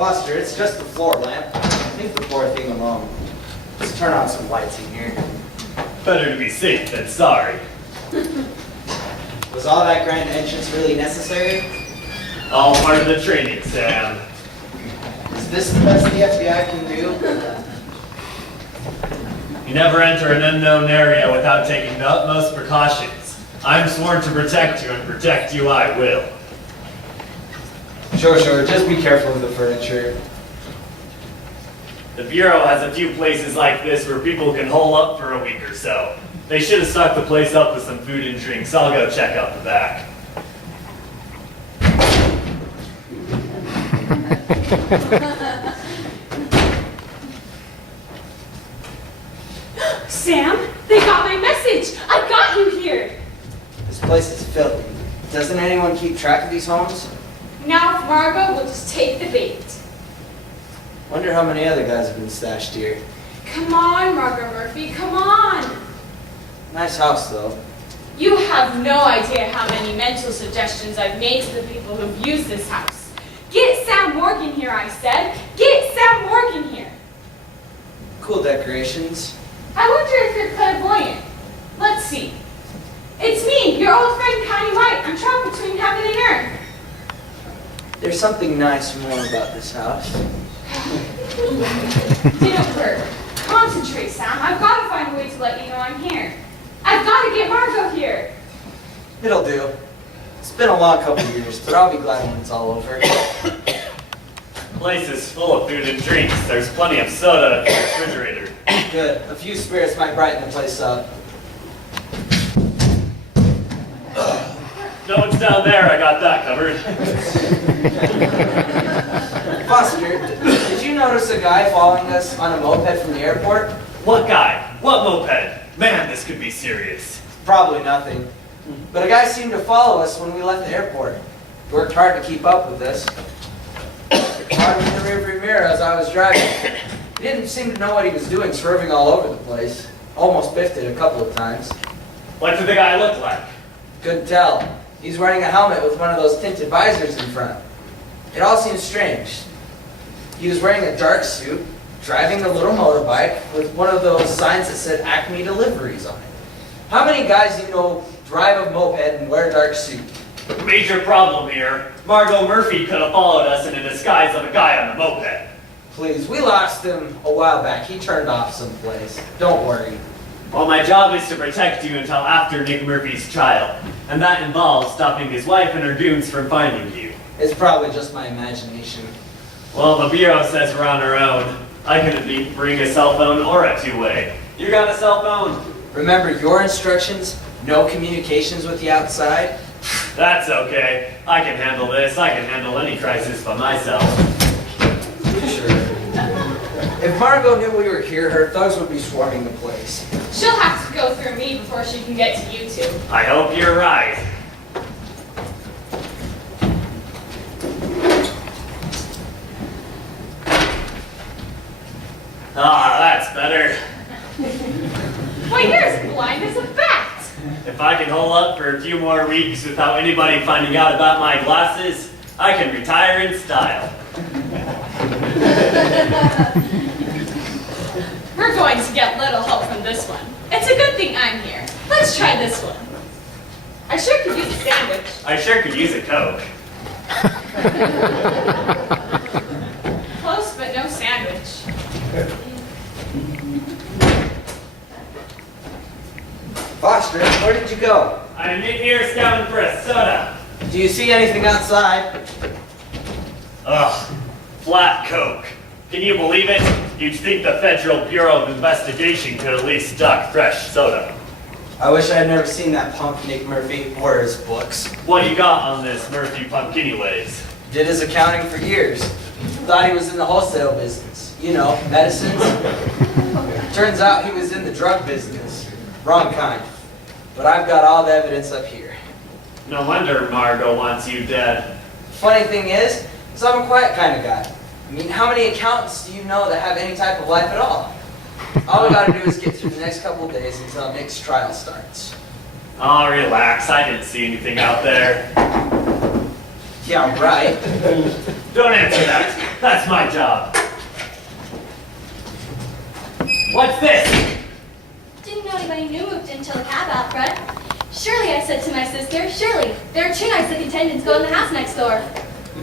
Buster, it's just the floor lamp. Leave the poor thing alone. Just turn on some lights in here. Better to be safe than sorry. Was all that grand entrance really necessary? All part of the training, Sam. Is this the best the FBI can do? You never enter an unknown area without taking the utmost precautions. I'm sworn to protect you, and protect you I will. Sure. Just be careful with the furniture. The Bureau has a few places like this where people can hole up for a week or so. They should have stocked the place up with some food and drinks. I'll go check out the back. Sam, they got my message. I got you here. This place is filthy. Doesn't anyone keep track of these homes? Now if Margot will just take the bait. Wonder how many other guys have been stashed here. Come on, Margot Murphy, come on. Nice house, though. You have no idea how many mental suggestions I've made to the people who've used this house. Get Sam Morgan here, I said. Get Sam Morgan here. Cool decorations. I wonder if you're clairvoyant. Let's see. It's me, your old friend Connie White. I'm trapped between heaven and earth. There's something nice more about this house. Didn't work. Concentrate, Sam. I've got to find a way to let you know I'm here. I've got to get Margot here. It'll do. It's been a long couple of years, but I'll be glad when it's all over. The place is full of food and drinks. There's plenty of soda in the refrigerator. Good. A few spirits might brighten the place up. No one's down there. I got that covered. Buster, did you notice a guy following us on a moped from the airport? What guy? What moped? Man, this could be serious. Probably nothing. But a guy seemed to follow us when we left the airport. Worked hard to keep up with us. Hard in the rearview mirror as I was driving. He didn't seem to know what he was doing, swerving all over the place. Almost biffed it a couple of times. What did the guy look like? Couldn't tell. He's wearing a helmet with one of those tinted visors in front. It all seems strange. He was wearing a dark suit, driving a little motorbike with one of those signs that said Acme Deliveries on it. How many guys do you know drive a moped and wear a dark suit? Major problem here. Margot Murphy could have followed us in a disguise of a guy on a moped. Please, we lost him a while back. He turned off someplace. Don't worry. Well, my job is to protect you until after Nick Murphy's trial. And that involves stopping his wife and her goons from finding you. It's probably just my imagination. Well, the Bureau says we're on our own. I couldn't bring a cell phone or a two-way. You got a cell phone? Remember your instructions? No communications with the outside? That's okay. I can handle this. I can handle any crisis by myself. Sure. If Margot knew we were here, her thugs would be swarming the place. She'll have to go through me before she can get to you two. I hope you're right. Ah, that's better. Why, you're as blind as a bat. If I can hold up for a few more weeks without anybody finding out about my glasses, I can retire in style. We're going to get little help from this one. It's a good thing I'm here. Let's try this one. I sure could use a sandwich. I sure could use a Coke. Close, but no sandwich. Foster, where did you go? I'm in here scouting for a soda. Do you see anything outside? Ugh, flat Coke. Can you believe it? You'd think the Federal Bureau of Investigation could at least stock fresh soda. I wish I had never seen that punk Nick Murphy or his books. What you got on this Murphy punk anyways? Did his accounting for years. Thought he was in the wholesale business. You know, medicines. Turns out he was in the drug business. Wrong kind. But I've got all the evidence up here. No wonder Margot wants you dead. Funny thing is I'm a quiet kind of guy. I mean, how many accountants do you know that have any type of life at all? All we gotta do is get through the next couple of days until Nick's trial starts. Oh, relax. I didn't see anything out there. Yeah, right. Don't answer that. That's my job. What's this? Didn't know anybody new moved until the cab out front. Surely, I said to my sister, surely, there are 2 nights the contendants go in the house next door.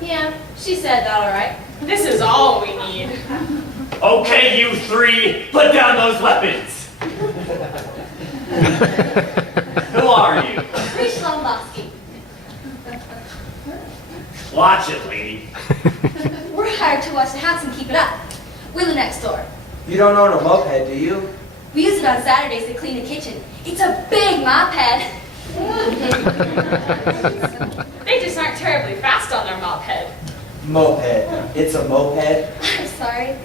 Yeah, she said that all right. This is all we need. Okay, you 3, put down those weapons. Who are you? Reach Lombowski. Watch it, lady. We're hired to watch the house and keep it up. We live next door. You don't own a moped, do you? We use it on Saturdays to clean the kitchen. It's a big mop head. They just aren't terribly fast on their moped. Moped. It's a moped? I'm sorry.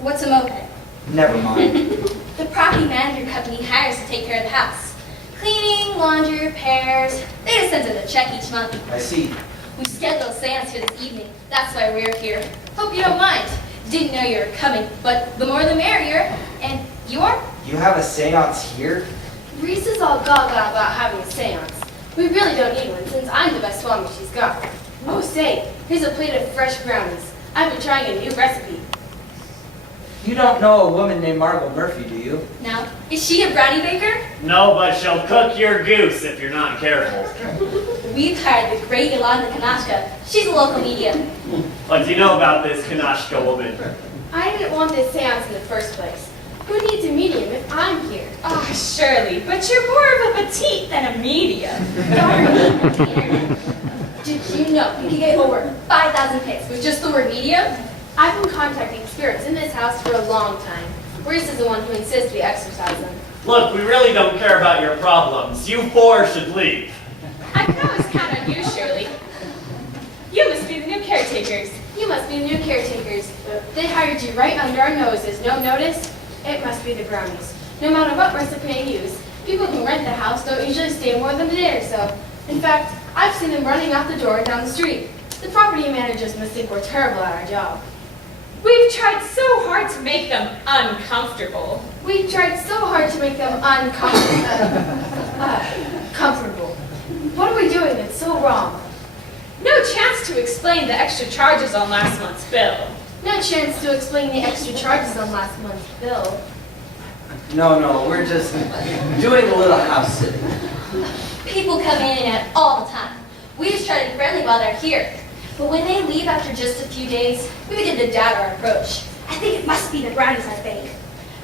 What's a moped? Never mind. The property manager company hires to take care of the house. Cleaning, laundry, repairs. They just send us a check each month. I see. We scheduled a seance for this evening. That's why we're here. Hope you don't mind. Didn't know you were coming, but the more the merrier. And you are? You have a seance here? Reese is all gaga about having a seance. We really don't need one, since I'm the best swami she's got. Oh, say, here's a plate of fresh brownies. I've been trying a new recipe. You don't know a woman named Margot Murphy, do you? Now, is she a brownie baker? No, but she'll cook your goose if you're not careful. We've hired the great Yolanda Kanashka. She's a local medium. What do you know about this Kanashka woman? I didn't want this seance in the first place. Who needs a medium if I'm here? Oh, surely, but you're more of a petite than a medium. Did you know you can get over 5,000 hits with just the word medium? I've been contacting spirits in this house for a long time. Reese is the one who insists we exorcise them. Look, we really don't care about your problems. You 4 should leave. I can always count on you, Shirley. You must be the new caretakers. You must be the new caretakers. They hired you right under our noses. No notice? It must be the brownies. No matter what recipe I use, people who rent the house don't usually stay more than a day or so. In fact, I've seen them running out the door down the street. The property managers must think we're terrible at our job. We've tried so hard to make them uncomfortable. We've tried so hard to make them comfortable. What are we doing that's so wrong? No chance to explain the extra charges on last month's bill. No chance to explain the extra charges on last month's bill. No, we're just doing a little house sitting. People come in and out all the time. We just try to be friendly while they're here. But when they leave after just a few days, we begin to doubt our approach. I think it must be the brownies I bake.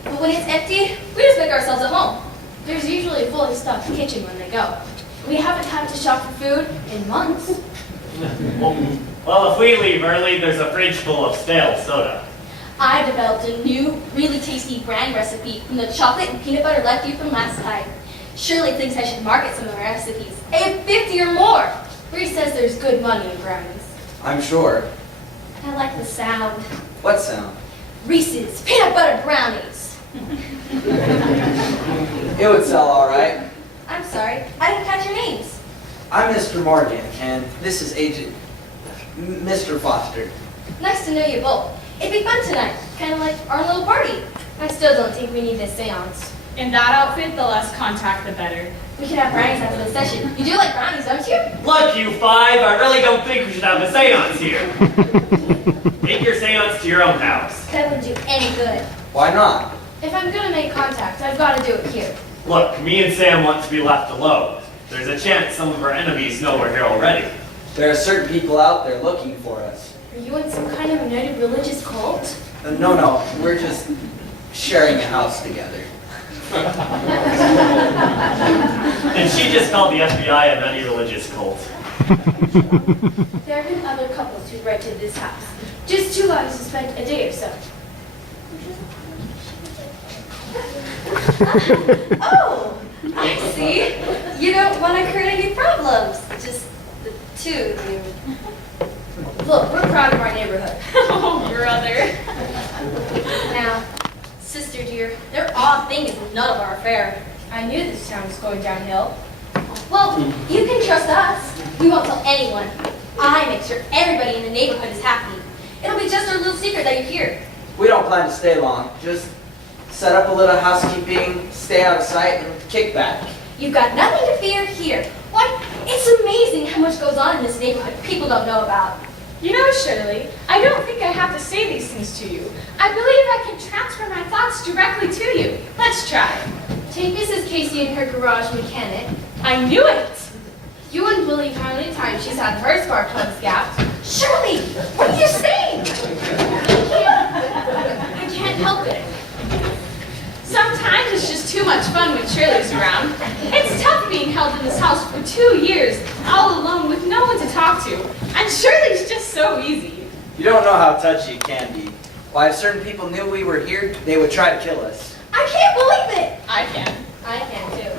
But when it's empty, we just make ourselves at home. There's usually a fully stocked kitchen when they go. We haven't had to shop for food in months. Well, if we leave early, there's a fridge full of stale soda. I developed a new, really tasty brand recipe from the chocolate and peanut butter left you from last time. Shirley thinks I should market some of our recipes. I have 50 or more. Reese says there's good money in brownies. I'm sure. I like the sound. What sound? Reese's peanut butter brownies. It would sell all right. I'm sorry, I didn't catch your names. I'm Mr. Morgan, and this is Agent Mr. Foster. Nice to know you both. It'd be fun tonight, kind of like our little party. I still don't think we need this seance. In that outfit, the less contact, the better. We can have brownies after the session. You do like brownies, don't you? Look, you 5, I really don't think we should have a seance here. Take your seance to your own house. That wouldn't do any good. Why not? If I'm gonna make contact, I've got to do it here. Look, me and Sam want to be left alone. There's a chance some of our enemies know we're here already. There are certain people out there looking for us. Are you in some kind of united religious cult? No, we're just sharing a house together. And she just called the FBI a nutty religious cult. There have been other couples who rented this house. Just 2 guys who spent a day or so. Oh, I see. You don't want to create any problems. Just the 2 of you. Look, we're proud of our neighborhood. Oh, brother. Now, sister dear, their odd thing is none of our affair. I knew this town was going downhill. Well, you can trust us. We won't tell anyone. I make sure everybody in the neighborhood is happy. It'll be just our little secret that you're here. We don't plan to stay long. Just set up a little housekeeping, stay out of sight, and kick back. You've got nothing to fear here. Why, it's amazing how much goes on in this neighborhood people don't know about. You know, Shirley, I don't think I have to say these things to you. I believe I can transfer my thoughts directly to you. Let's try. Take Mrs. Casey and her garage mechanic. I knew it! You wouldn't believe how many times she's had her spark plugs gapped. Shirley, what are you saying? I can't help it. Sometimes it's just too much fun when Shirley's around. It's tough being held in this house for 2 years, all alone with no one to talk to. And Shirley's just so easy. You don't know how touchy it can be. Why, if certain people knew we were here, they would try to kill us. I can't believe it. I can. I can too.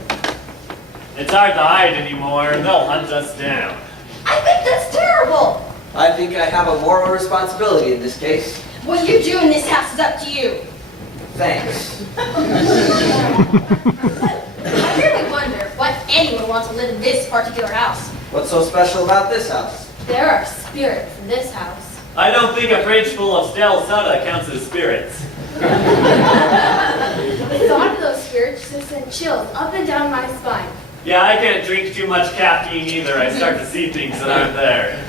It's hard to hide anymore. They'll hunt us down. I think that's terrible. I think I have a moral responsibility in this case. What you do in this house is up to you. Thanks. I really wonder why anyone wants to live in this particular house. What's so special about this house? There are spirits in this house. I don't think a fridge full of stale soda counts as spirits. The thought of those spirits just sent chills up and down my spine. Yeah, I can't drink too much caffeine either. I start to see things that aren't there.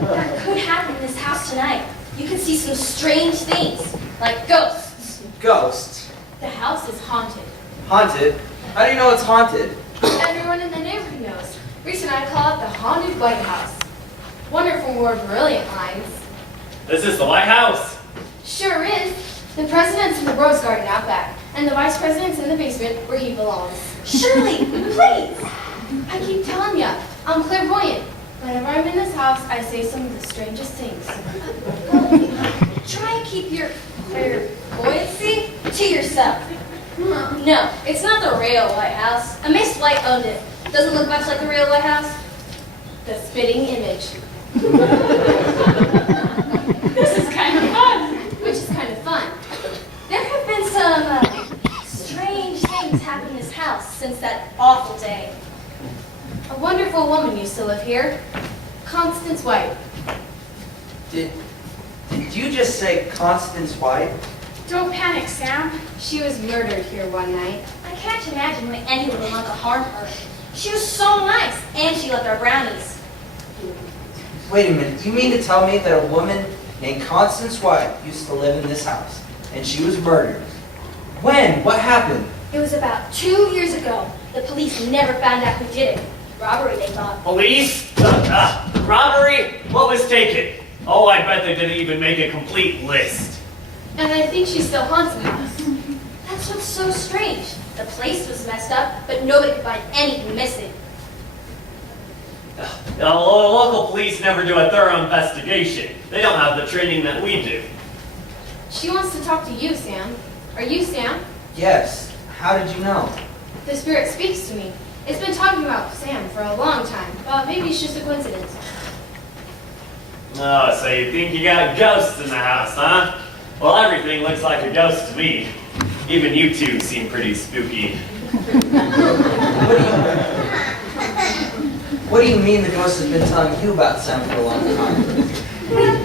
That could happen in this house tonight. You can see some strange things, like ghosts. Ghosts. The house is haunted. Haunted? How do you know it's haunted? Everyone in the neighborhood knows. Reese and I call it the Haunted White House. Wonderful, more brilliant lines. This is the White House. Sure is. The president's in the rose garden out back, and the vice president's in the basement where he belongs. Shirley, please. I keep telling ya, I'm clairvoyant. Whenever I'm in this house, I say some of the strangest things. Try and keep your clairvoyancy to yourself. No, it's not the real White House. A Miss White owned it. Doesn't look much like the real White House. The spitting image. This is kind of fun. Which is kind of fun. There have been some strange things happen in this house since that awful day. A wonderful woman used to live here. Constance White. Did you just say Constance White? Don't panic, Sam. She was murdered here one night. I can't imagine why anyone would want to harm her. She was so nice, and she loved our brownies. Wait a minute, you mean to tell me that a woman named Constance White used to live in this house, and she was murdered? When? What happened? It was about 2 years ago. The police never found out who did it. Robbery, they thought. Police? Robbery? What was taken? Oh, I bet they didn't even make a complete list. And I think she still haunts the house. That's what's so strange. The place was messed up, but nobody could find anything missing. The local police never do a thorough investigation. They don't have the training that we do. She wants to talk to you, Sam. Are you Sam? Yes. How did you know? The spirit speaks to me. It's been talking about Sam for a long time, but maybe it's just a coincidence. Oh, so you think you got ghosts in the house, huh? Well, everything looks like a ghost to me. Even you two seem pretty spooky. What do you mean the ghost has been telling you about Sam for a long time?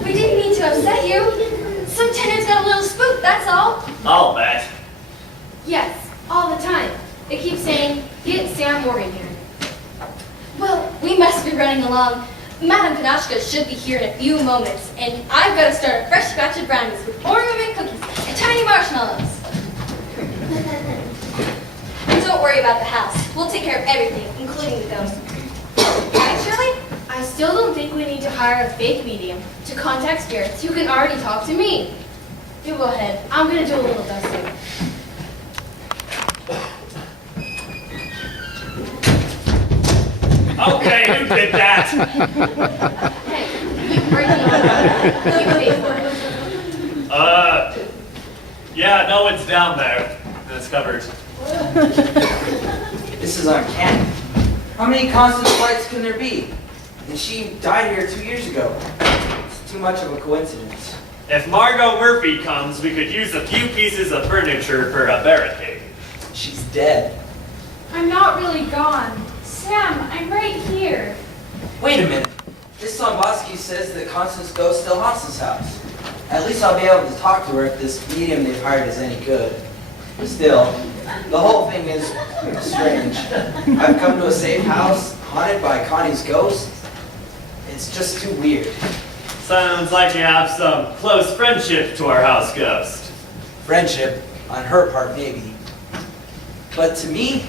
We didn't mean to upset you. Some tenants got a little spooked, that's all. I'll bet. Yes, all the time. It keeps saying, get Sam Morgan here. Well, we must be running along. Madame Kanashka should be here in a few moments, and I've got to start a fresh batch of brownies with ornament cookies and tiny marshmallows. Don't worry about the house. We'll take care of everything, including the ghost. Right, Shirley? I still don't think we need to hire a fake medium to contact spirits who can already talk to me. You go ahead. I'm going to do a little dusting. Okay, who did that? Hey, you breaking you pay for it. Yeah, no one's down there. It's covered. This is uncanny. How many Constance Whites can there be? And she died here 2 years ago. It's too much of a coincidence. If Margot Murphy comes, we could use a few pieces of furniture for a barricade. She's dead. I'm not really gone. Sam, I'm right here. Wait a minute. This Somboski says that Constance Ghost still haunts this house. At least I'll be able to talk to her if this medium they've hired is any good. Still, the whole thing is strange. I've come to a safe house, haunted by Connie's ghost. It's just too weird. Sounds like you have some close friendship to our house ghost. Friendship, on her part maybe. But to me,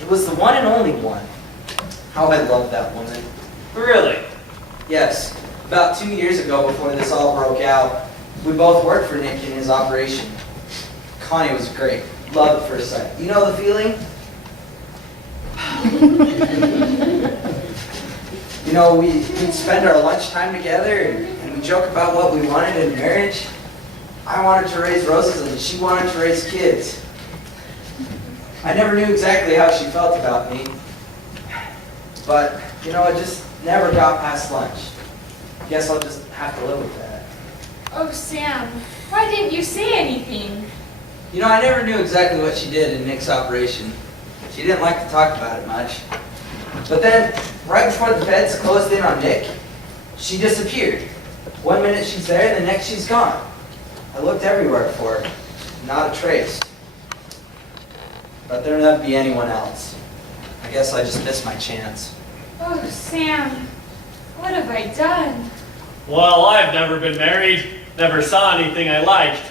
it was the one and only one. How I loved that woman. Really? Yes, about 2 years ago before this all broke out, we both worked for Nick in his operation. Connie was great. Love at first sight. You know the feeling? You know, we'd spend our lunchtime together and we'd joke about what we wanted in marriage. I wanted to raise roses and she wanted to raise kids. I never knew exactly how she felt about me. But, you know, it just never got past lunch. Guess I'll just have to live with that. Oh, Sam, why didn't you say anything? You know, I never knew exactly what she did in Nick's operation. She didn't like to talk about it much. But then, right before the feds closed in on Nick, she disappeared. 1 minute she's there, and the next she's gone. I looked everywhere for her. Not a trace. But there wouldn't be anyone else. I guess I just missed my chance. Oh, Sam, what have I done? Well, I've never been married. Never saw anything I liked.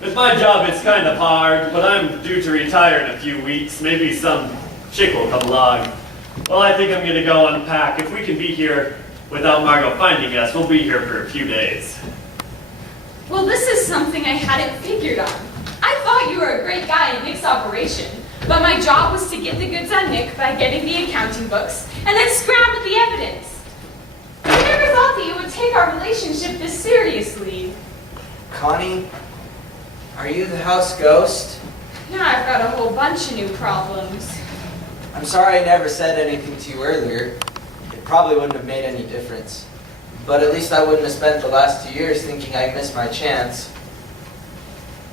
With my job it's kind of hard, but I'm due to retire in a few weeks. Maybe some chick will come along. Well, I think I'm going to go unpack. If we can be here without Margot finding us, we'll be here for a few days. Well, this is something I hadn't figured on. I thought you were a great guy in Nick's operation, but my job was to get the goods on Nick by getting the accounting books and then scramble the evidence. I never thought that you would take our relationship this seriously. Connie, are you the house ghost? Now I've got a whole bunch of new problems. I'm sorry I never said anything to you earlier. It probably wouldn't have made any difference. But at least I wouldn't have spent the last 2 years thinking I missed my chance.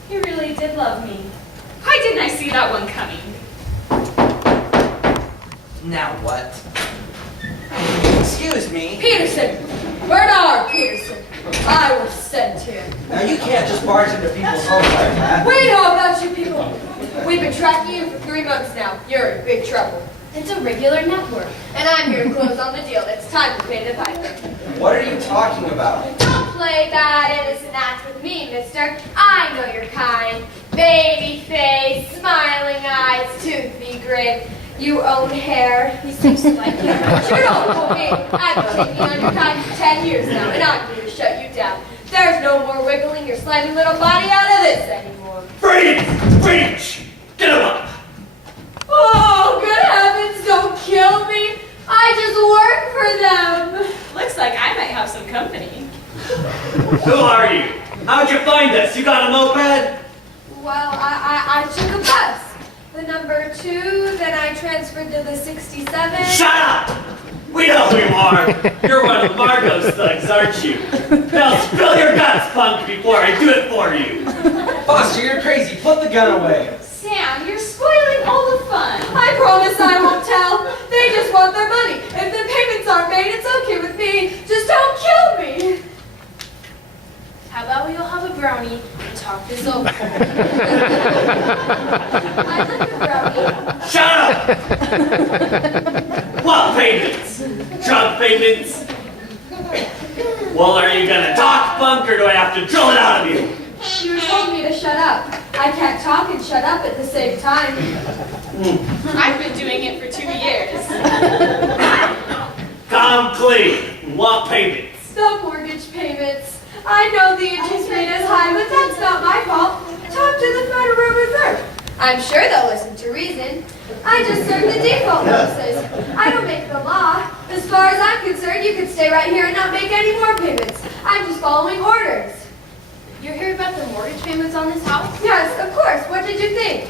You really did love me. Why didn't I see that one coming? Now what? Excuse me. Peterson! Bernard Peterson! I was sent here. Now you can't just barge into people's homes like that. We know about you people. We've been tracking you for 3 months now. You're in big trouble. It's a regular network. And I'm here to close on the deal. It's time to pay the piper. What are you talking about? Don't play that innocent act with me, mister. I know you're kind. Baby face, smiling eyes, toothy grin. You own hair. He seems to like you. You don't know me. I've been taking on your kind for 10 years now, and I'm here to shut you down. There's no more wiggling your slimy little body out of this anymore. Freeze! Freeze! Get him up! Oh, good heavens, don't kill me. I just work for them. Looks like I might have some company. Who are you? How'd you find us? You got a moped? Well, I took a bus. The number 2, then I transferred to the 67. Shut up! We know who you are. You're one of Margot's thugs, aren't you? Now spill your guts, punk, before I do it for you. Foster, you're crazy. Put the gun away. Sam, you're spoiling all the fun. I promise I won't tell. They just want their money. If the payments aren't made, it's okay with me. Just don't kill me. How about we all have a brownie and talk this over? I like a brownie. Shut up! What payments? Drug payments? Well, are you gonna talk, punk, or do I have to drill it out of you? You told me to shut up. I can't talk and shut up at the same time. I've been doing it for 2 years. Come clean. What payments? The mortgage payments. I know the interest rate is high, but that's not my fault. Talk to the Federal Reserve. I'm sure they'll listen to reason. I just serve the default notices. I don't make the law. As far as I'm concerned, you could stay right here and not make any more payments. I'm just following orders. You hear about the mortgage payments on this house? Yes, of course. What did you think?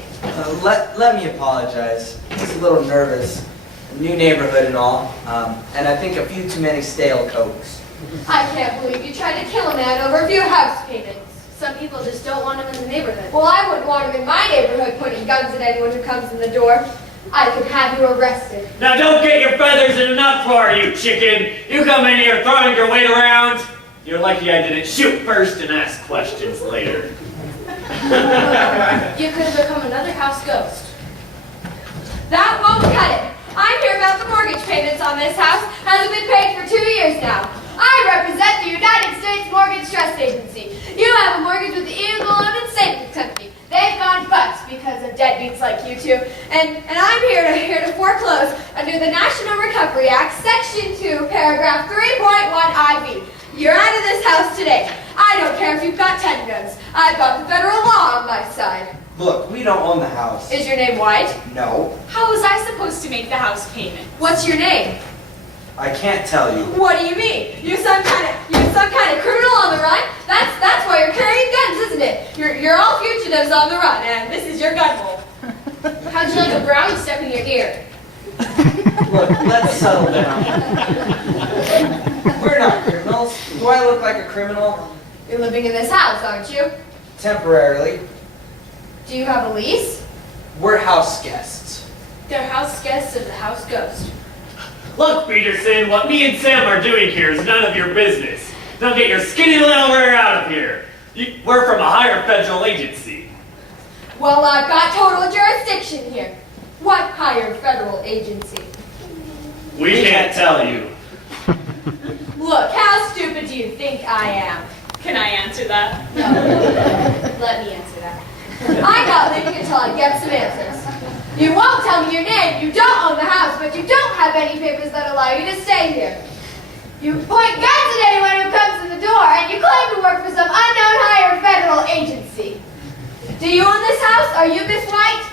Let me apologize. I was a little nervous. A new neighborhood and all. And I think a few too many stale Cokes. I can't believe you tried to kill a man over a few house payments. Some people just don't want him in the neighborhood. Well, I wouldn't want him in my neighborhood pointing guns at anyone who comes in the door. I could have you arrested. Now don't get your feathers in an uproar, you chicken. You come in here throwing your weight around. You're lucky I didn't shoot first and ask questions later. You could have become another house ghost. That won't cut it. I'm here about the mortgage payments on this house. Hasn't been paid for 2 years now. I represent the United States Mortgage Trust Agency. You have a mortgage with the Eagle Loan and Savings Company. They've gone bust because of deadbeats like you two. And I'm here to foreclose under the National Recovery Act, Section 2, Paragraph 3.1 IV. You're out of this house today. I don't care if you've got 10 guns. I've got the federal law on my side. Look, we don't own the house. Is your name White? No, How was I supposed to make the house payment? What's your name? I can't tell you. What do you mean? You're some kind of criminal on the run? That's why you're carrying guns, isn't it? You're all fugitives on the run, and this is your gun hole. How'd you like a brownie stuck in your ear? Look, let's settle down. We're not criminals. Do I look like a criminal? You're living in this house, aren't you? Temporarily. Do you have a lease? We're house guests. They're house guests of the house ghost. Look, Peterson, what me and Sam are doing here is none of your business. Now get your skinny little rear out of here. We're from a higher federal agency. Well, I've got total jurisdiction here. What higher federal agency? We can't tell you. Look, how stupid do you think I am? Can I answer that? No. Let me answer that. I'm not leaving until I get some answers. You won't tell me your name. You don't own the house, but you don't have any papers that allow you to stay here. You point guns at anyone who comes in the door, and you claim to work for some unknown higher federal agency. Do you own this house? Are you Miss White?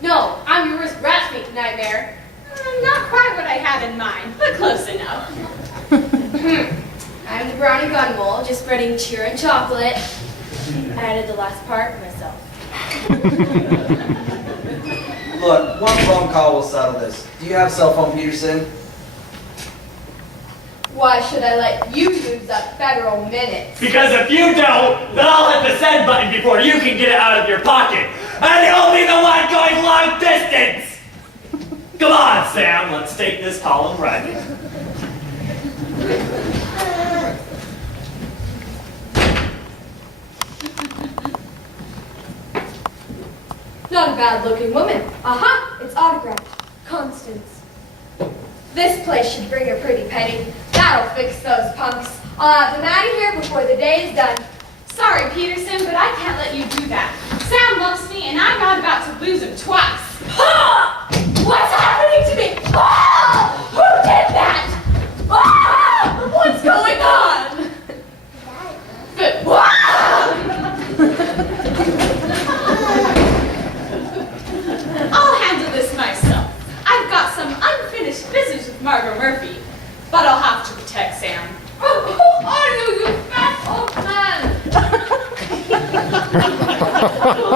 No, I'm your worst rat freak nightmare. Not quite what I had in mind, but close enough. I'm the brownie gun mole, just spreading cheer and chocolate. I added the last part myself. Look, one phone call will settle this. Do you have a cell phone, Peterson? Why should I let you use up federal minutes? Because if you don't, then I'll hit the send button before you can get it out of your pocket. And you'll be the one going long distance! Come on, Sam, let's take this column right. Not a bad-looking woman. Aha! It's autographed. Constance. This place should bring her pretty penny. That'll fix those punks. I'll have them out of here before the day is done. Sorry, Peterson, but I can't let you do that. Sam loves me, and I'm not about to lose him twice. Ah! What's happening to me? Ah! Who did that? Ah! What's going on? But I'll handle this myself. I've got some unfinished business with Margot Murphy, but I'll have to protect Sam. who are you, you fat old man?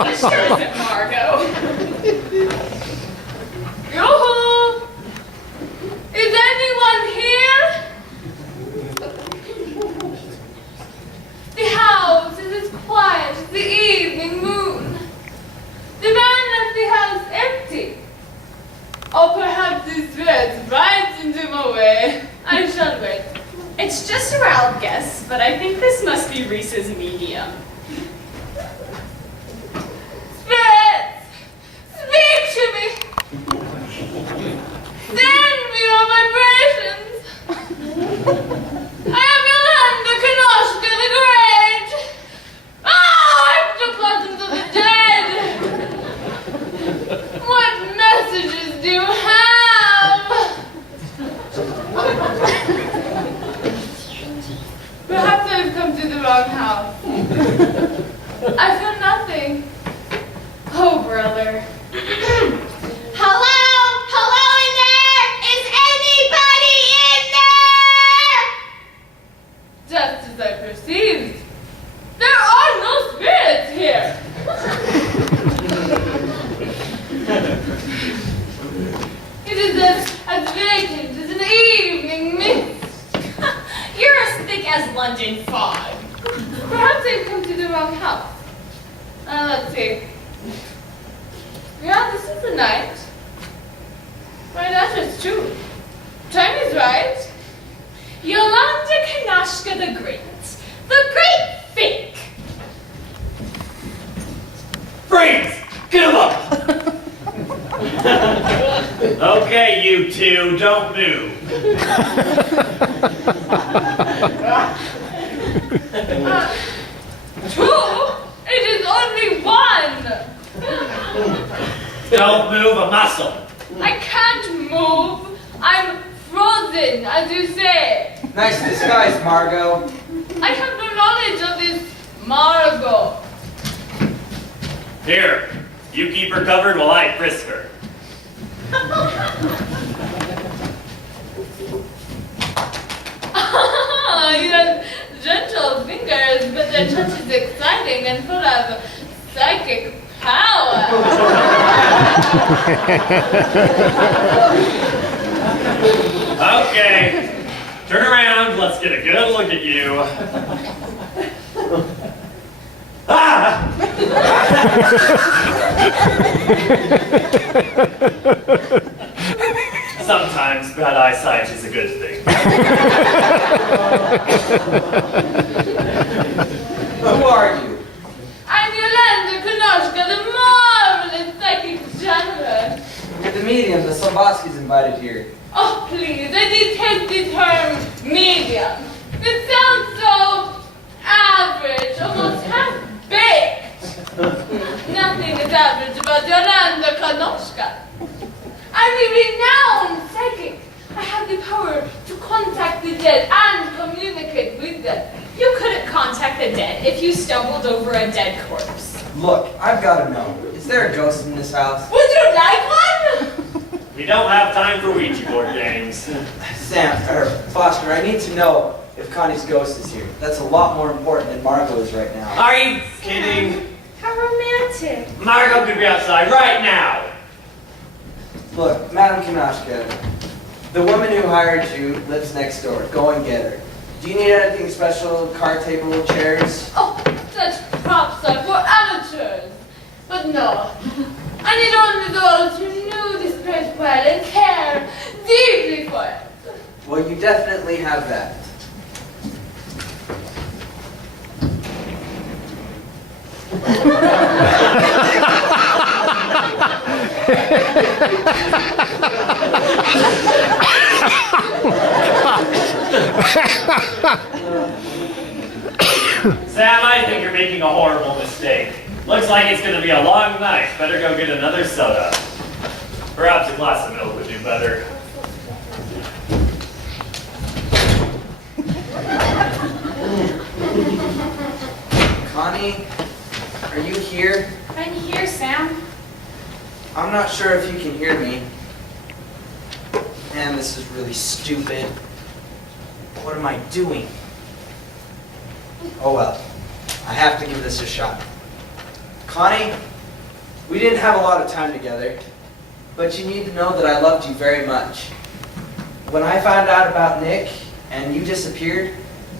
It sure isn't Margot. Yoo-hoo! Is anyone here? The house is as quiet as the evening moon. The man left the house empty. Or perhaps his threads frightened him away. I shall wait. It's just a wild guess, but I think this must be Reese's medium. Spirits! Speak to me! Send me your vibrations! I am Yolanda Kanoshka the Great! Ah, I'm the cousins of the dead! What messages do you have? Perhaps I've come to the wrong house. I feel nothing. Oh, brother. Hello? Hello in there? Is anybody in there? Just as I perceived. There are no spirits here. It is as vacant as an evening mist. You're as thick as London fog. Perhaps I've come to the wrong house. Let's see. Yeah, this is the night. My that is true. Time is right. Yolanda Kanashka the Great. The Great Fake. Freeze! Get him up! Okay, you two, don't move. Two? It is only one! Don't move a muscle. I can't move. I'm frozen, as you say. Nice disguise, Margot. I have no knowledge of this Margot. Here, you keep her covered while I frisk her. You have gentle fingers, but their touch is exciting and full of psychic power. Okay, turn around, let's get a good look at you. Ah! Sometimes bad eyesight is a good thing. Who are you? I'm Yolanda Konoshka, the marvelous psychic genre. You're the medium the Slobodski's invited here. Oh, please, I detest the term medium. It sounds so average, almost half-baked. Nothing is average about Yolanda Konoshka. I'm a renowned psychic. I have the power to contact the dead and communicate with them. You couldn't contact the dead if you stumbled over a dead corpse. Look, I've got to know. Is there a ghost in this house? Would you like one? We don't have time for Ouija board games. Foster, I need to know if Connie's ghost is here. That's a lot more important than Margot is right now. Are you kidding? How romantic. Margot could be outside right now. Look, Madam Kanashka, the woman who hired you lives next door. Go and get her. Do you need anything special? Card table, chairs? Oh, such props are for amateurs. But no, I need only those who knew this place well and care deeply for it. Well, you definitely have that. Sam, I think you're making a horrible mistake. Looks like it's going to be a long night. Better go get another soda. Perhaps a glass of milk would do better. Connie, are you here? I'm here, Sam. I'm not sure if you can hear me. Man, this is really stupid. What am I doing? Oh well, I have to give this a shot. Connie, we didn't have a lot of time together, but you need to know that I loved you very much. When I found out about Nick and you disappeared,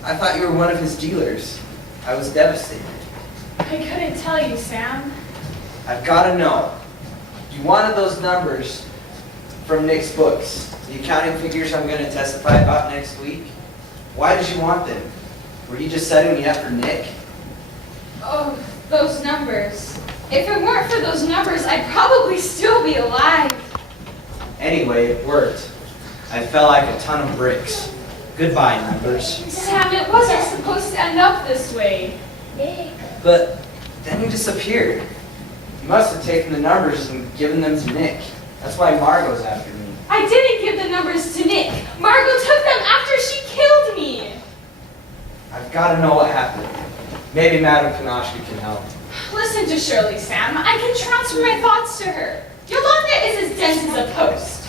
I thought you were one of his dealers. I was devastated. I couldn't tell you, Sam. I've got to know. You wanted those numbers from Nick's books, the accounting figures I'm going to testify about next week. Why did you want them? Were you just setting me up for Nick? Oh, those numbers. If it weren't for those numbers, I'd probably still be alive. Anyway, it worked. I fell like a ton of bricks. Goodbye, numbers. Sam, it wasn't supposed to end up this way. But then you disappeared. You must have taken the numbers and given them to Nick. That's why Margot's after me. I didn't give the numbers to Nick. Margot took them after she killed me. I've got to know what happened. Maybe Madam Kanashka can help. Listen to Shirley, Sam. I can transfer my thoughts to her. Yolanda is as dense as a post.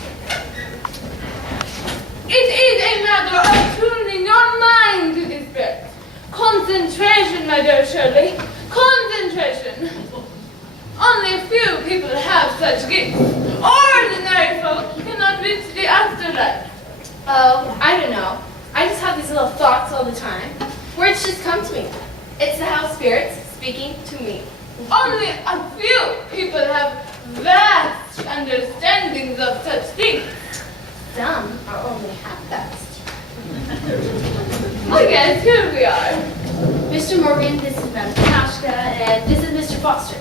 It is a matter of tuning your mind to this bit. Concentration, my dear Shirley. Concentration. Only a few people have such gifts. Ordinary folk cannot reach the afterlife. Oh, I don't know. I just have these little thoughts all the time. Words just come to me. It's the house spirits speaking to me. Only a few people have vast understandings of such things. Some are only half-fast. Oh yes, here we are. Mr. Morgan, this is Madam Kashka, and this is Mr. Foster.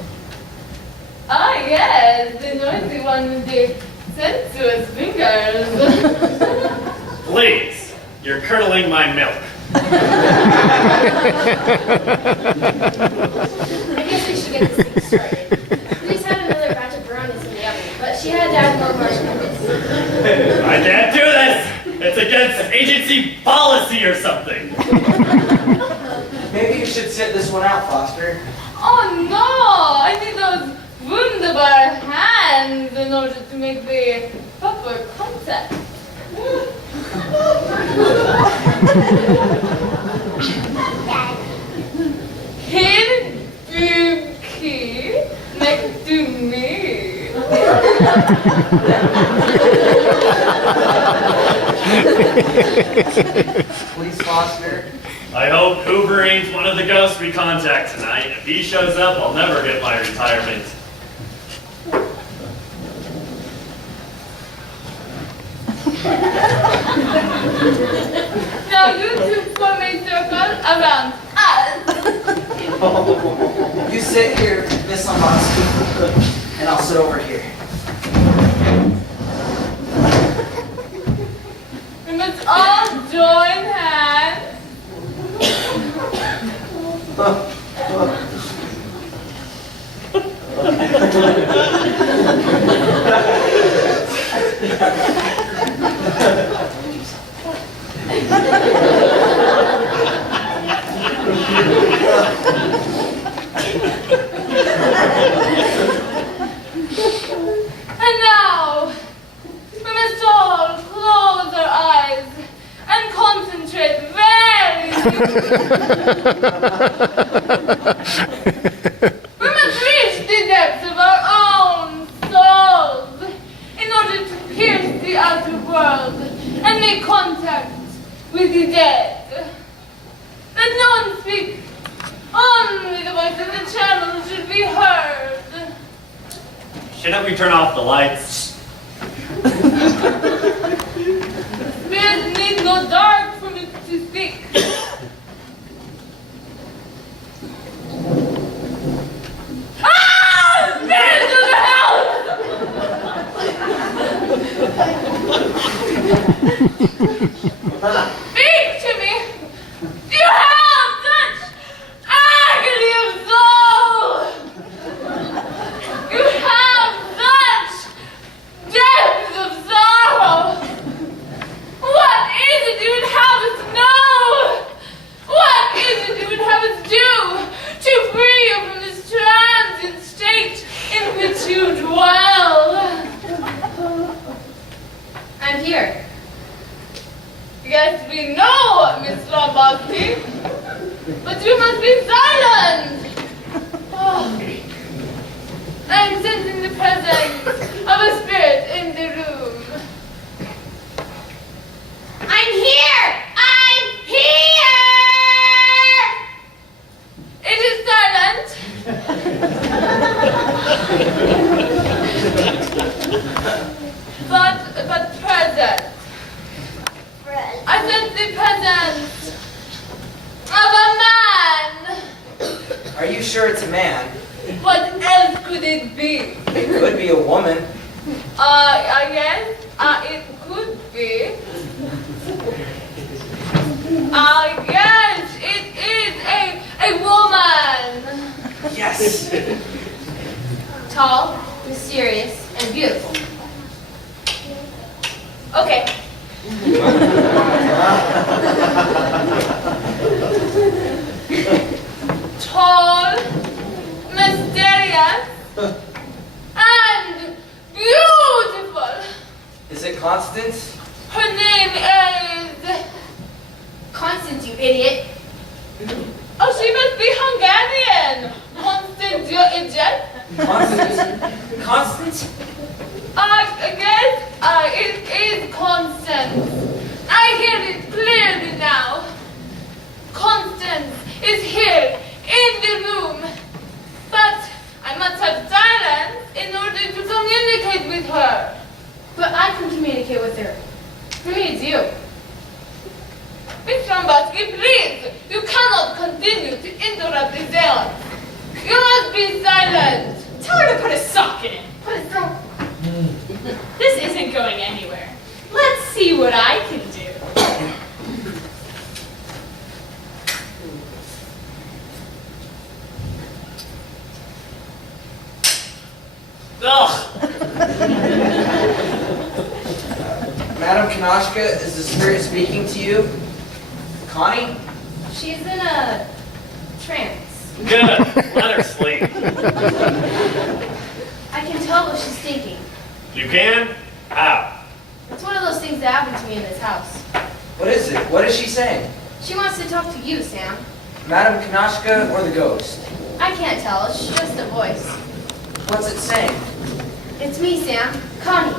Ah yes, the noisy one with the sensuous fingers. Please, you're curdling my milk. I guess we should get this thing started. Please had another batch of brownies in the oven, but she had to add more marshmallows. I can't do this! It's against agency policy or something. Maybe you should sit this one out, Foster. Oh no! I need those wunderbar hands in order to make the proper contact. Here, big key next to me. Please, Foster. I hope Hoover ain't one of the ghosts we contact tonight. If he shows up, I'll never get my retirement. Now you two form a circle around us. You sit here, Miss Lombowski, and I'll sit over here. We must all join hands. And now, we must all close our eyes and concentrate very We must reach the depths of our own souls in order to pierce the outer world and make contact with the dead. Let no one speak. Only the voice of the channel should be heard. Shouldn't we turn off the lights? Spirits need no dark for it to speak. Ah! Spirits of the house! Speak to me! You have such agony of soul! You have such depth of sorrow! What is it you would have us know? What is it you would have us do to free you from this transient state in which you dwell? I'm here. Yes, we know, Miss Lombowski, but you must be silent. Oh. I'm sensing the presence of a spirit in the room. I'm here! I'm here! It is silent. but present. I sense the presence of a man. Are you sure it's a man? What else could it be? It could be a woman. Yes, it could be. Yes, it is a woman. Yes. Tall, mysterious, and beautiful. Okay. Tall, mysterious, and beautiful. Is it Constance? Her name is... Constance, you idiot. Oh, she must be Hungarian. Constance, you idiot. Constance? Constance? Yes, it is Constance. I hear it clearly now. Constance is here in the room. But I must have silence in order to communicate with her. But I can communicate with her. For me, it's you. Miss Rambatsky, please. You cannot continue to interrupt the seance. You must be silent. Tell her to put a sock in it. Put a sock. This isn't going anywhere. Let's see what I can do. Ugh! Madam Kanoshka, is the spirit speaking to you? Connie? She's in a trance. Good. Let her sleep. I can tell what she's thinking. You can? How? It's one of those things that happen to me in this house. What is it? What is she saying? She wants to talk to you, Sam. Madam Kanoshka or the ghost? I can't tell. It's just a voice. What's it saying? It's me, Sam. Connie.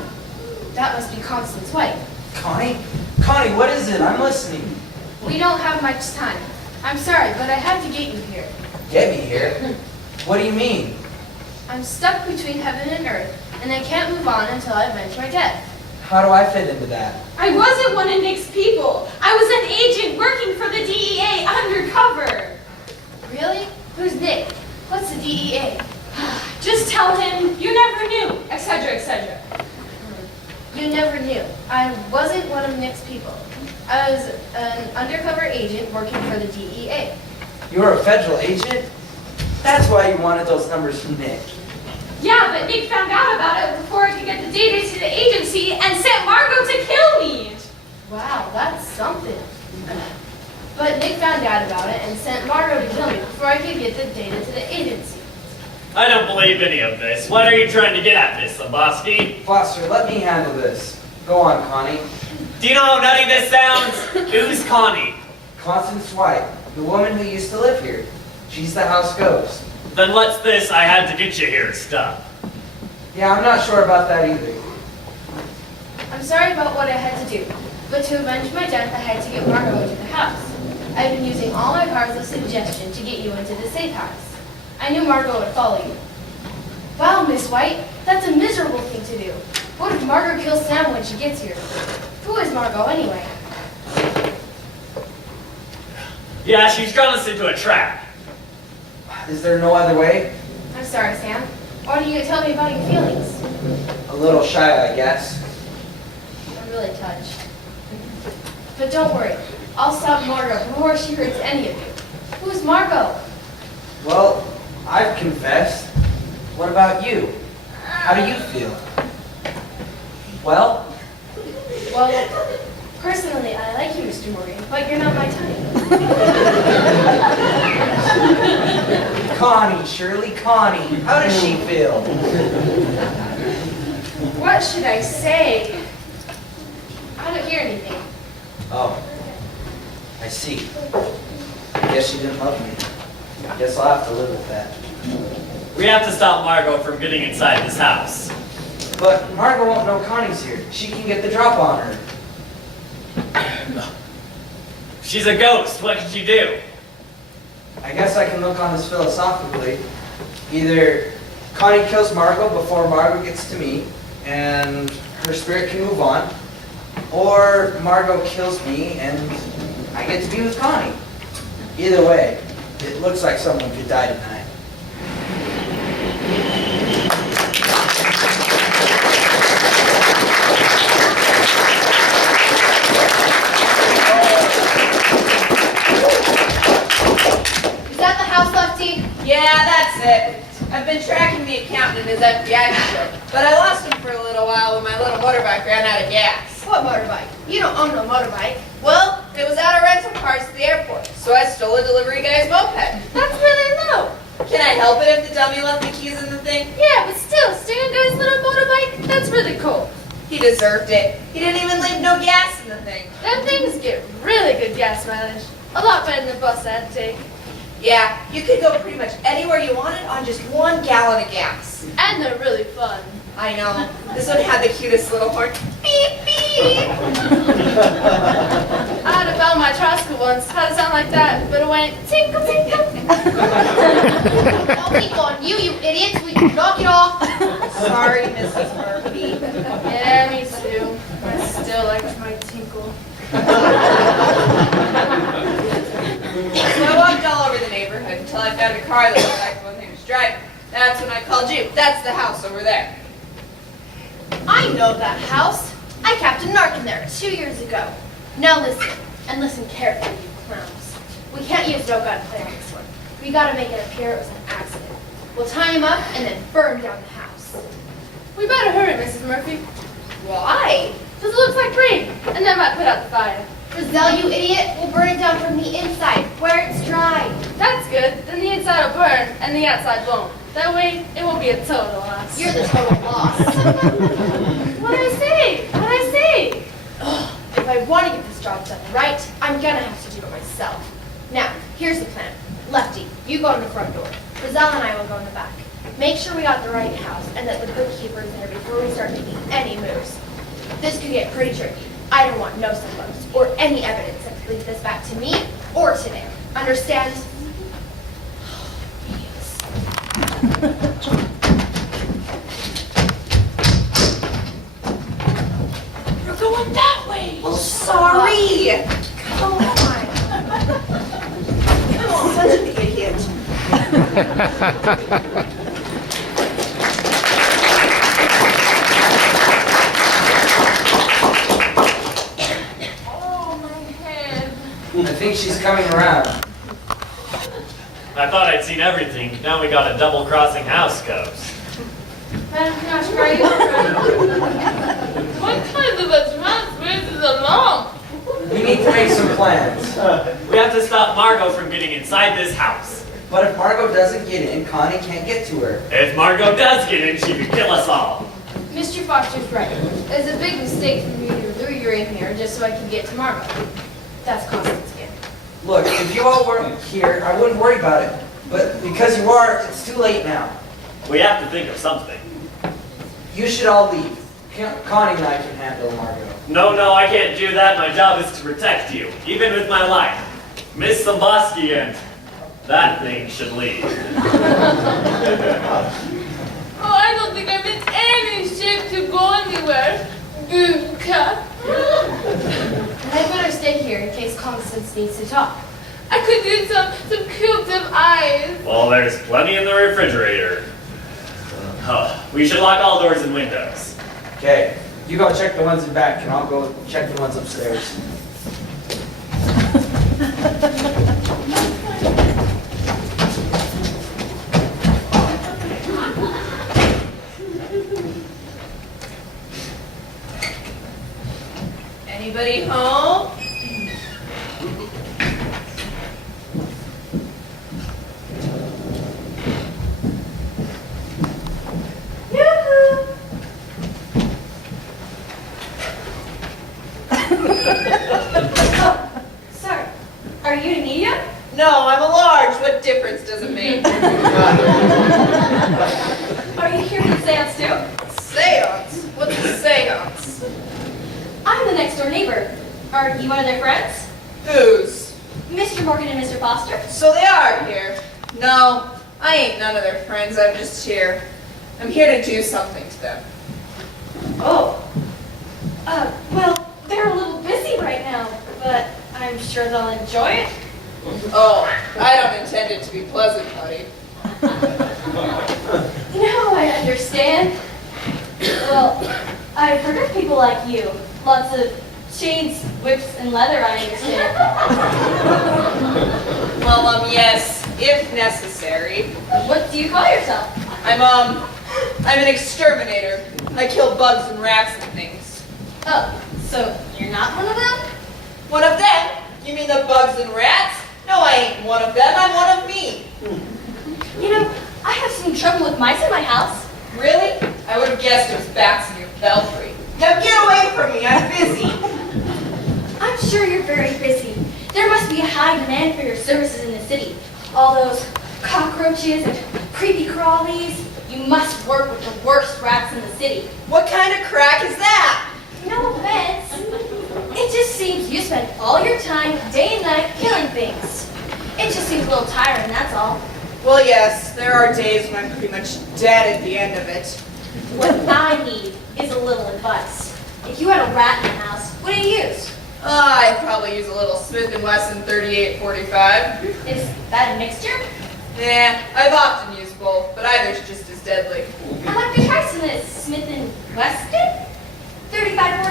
That must be Constance White. Connie? Connie, what is it? I'm listening. We don't have much time. I'm sorry, but I had to get you here. Get me here? What do you mean? I'm stuck between heaven and earth, and I can't move on until I avenge my death. How do I fit into that? I wasn't one of Nick's people. I was an agent working for the DEA undercover. Really? Who's Nick? What's the DEA? Just tell him you never knew, etc., etc. You never knew. I wasn't one of Nick's people. I was an undercover agent working for the DEA. You're a federal agent? That's why you wanted those numbers from Nick. Yeah, but Nick found out about it before I could get the data to the agency and sent Margot to kill me. Wow, that's something. But Nick found out about it and sent Margot to kill me before I could get the data to the agency. I don't believe any of this. What are you trying to get at, Miss Lebowski? Foster, let me handle this. Go on, Connie. Do you know how nutty this sounds? Who's Connie? Constance White, the woman who used to live here. She's the house ghost. Then what's this I had to get you here stuff? Yeah, I'm not sure about that either. I'm sorry about what I had to do, but to avenge my death, I had to get Margot into the house. I've been using all my powers of suggestion to get you into the safe house. I knew Margot would follow you. Wow, Miss White, that's a miserable thing to do. What if Margot kills Sam when she gets here? Who is Margot anyway? Yeah, she's drawn us into a trap. Is there no other way? I'm sorry, Sam. Why don't you tell me about your feelings? A little shy, I guess. I'm really touched. But don't worry, I'll stop Margot before she hurts any of you. Who's Margot? Well, I've confessed. What about you? How do you feel? Well, Personally, I like you, Mr. Morgan, but you're not my type. Connie, Shirley, Connie. How does she feel? What should I say? I don't hear anything. Oh, I see. I guess she didn't love me. Guess I'll have to live with that. We have to stop Margot from getting inside this house. But Margot won't know Connie's here. She can get the drop on her. She's a ghost. What can she do? I guess I can look on this philosophically. Either Connie kills Margot before Margot gets to me, and her spirit can move on, or Margot kills me and I get to be with Connie. Either way, it looks like someone could die tonight. Is that the house, Lefty? Yeah, that's it. I've been tracking the accountant in his FBI ship, but I lost him for a little while when my little motorbike ran out of gas. What motorbike? You don't own no motorbike. Well, it was out of rental cars at the airport, so I stole a delivery guy's moped. That's really low. Can I help it if the dummy left the keys in the thing? Yeah, but still, stealing a guy's little motorbike, that's really cool. He deserved it. He didn't even leave no gas in the thing. Them things get really good gas mileage. A lot better than the bus I had to take. Yeah, you could go pretty much anywhere you wanted on just 1 gallon of gas. And they're really fun. I know. This one had the cutest little horn. Beep, beep. I had a bell in my tricycle once. Had to sound like that, but it went tinkle, tinkle. I'll keep on you, you idiots. Will you knock it off? Sorry, Mrs. Murphy. Yeah, me too. I still like my tinkle. So I walked all over the neighborhood until I found a car that looked like the one he was driving. That's when I called you. That's the house over there. I I know that house. I capped a narc in there 2 years ago. Now listen, and listen carefully, you clowns. We can't use no gunplay on this one. We gotta make it appear it was an accident. We'll tie him up and then burn down the house. We better hurry, Mrs. Murphy. Why? Because it looks like rain, and that might put out the fire. Giselle, you idiot, we'll burn it down from the inside, where it's dry. That's good. Then the inside will burn, and the outside won't. That way, it won't be a total loss. You're the total loss. What'd I say? What'd I say? Ugh, if I want to get this job done right, I'm gonna have to do it myself. Now, here's the plan. Lefty, you go in the front door. Giselle and I will go in the back. Make sure we got the right house and that the bookkeeper is there before we start making any moves. This could get pretty tricky. I don't want no symptoms or any evidence that could lead this back to me or to there. Understand? You're going that way. Well, sorry. Come on. Come on, such an idiot. Oh, my head. I think she's coming around. I thought I'd seen everything. Now we got a double-crossing house ghost. Madam Cash, are you What kind of a transfer is along? We need to make some plans. We have to stop Margot from getting inside this house. But if Margot doesn't get in, Connie can't get to her. If Margot does get in, she could kill us all. Mr. Foster's right. It's a big mistake for me to lure you in here just so I can get to Margot. That's Constance again. Look, if you all weren't here, I wouldn't worry about it. But because you are, it's too late now. We have to think of something. You should all leave. Connie and I can handle Margot. No, I can't do that. My job is to protect you, even with my life. Miss Samboski and that thing should leave. Oh, I don't think I'm in any shape to go anywhere. Cat. I'd better stay here in case Constance needs to talk. I could use some cute eyes. Well, there's plenty in the refrigerator. We should lock all doors and windows. Okay, you go check the ones in back, and I'll go check the ones upstairs. Anybody home? Sir, are you Nia? No, I'm a large. What difference does it make? Are you here to seance too? Seance? What's a seance? I'm the next door neighbor. Are you one of their friends? Whose? Mr. Morgan and Mr. Foster? So they are here. No, I ain't none of their friends. I'm just here. I'm here to do something to them. Oh. Well, they're a little busy right now, but I'm sure they'll enjoy it. Oh, I don't intend it to be pleasant, buddy. Now I understand. Well, I've heard of people like you. Lots of chains, whips, and leather, I understand. Well, yes, if necessary. What do you call yourself? I'm an exterminator. I kill bugs and rats and things. Oh, so you're not one of them? One of them? You mean the bugs and rats? No, I ain't one of them. I'm one of me. You know, I have some trouble with mice in my house. Really? I would have guessed it was bats in your belfry. Now get away from me. I'm busy. I'm sure you're very busy. There must be a high demand for your services in the city. All those cockroaches and creepy crawlies. You must work with the worst rats in the city. What kind of crack is that? No offense. It just seems you spend all your time, day and night, killing things. It just seems a little tiring, that's all. Well, yes, there are days when I'm pretty much dead at the end of it. What I need is a little advice. If you had a rat in the house, what do you use? I'd probably use a little Smith & Wesson 3845. Is that a mixture? Nah, I've often used both, but either's just as deadly. I'd like to try some of this Smith & Weston.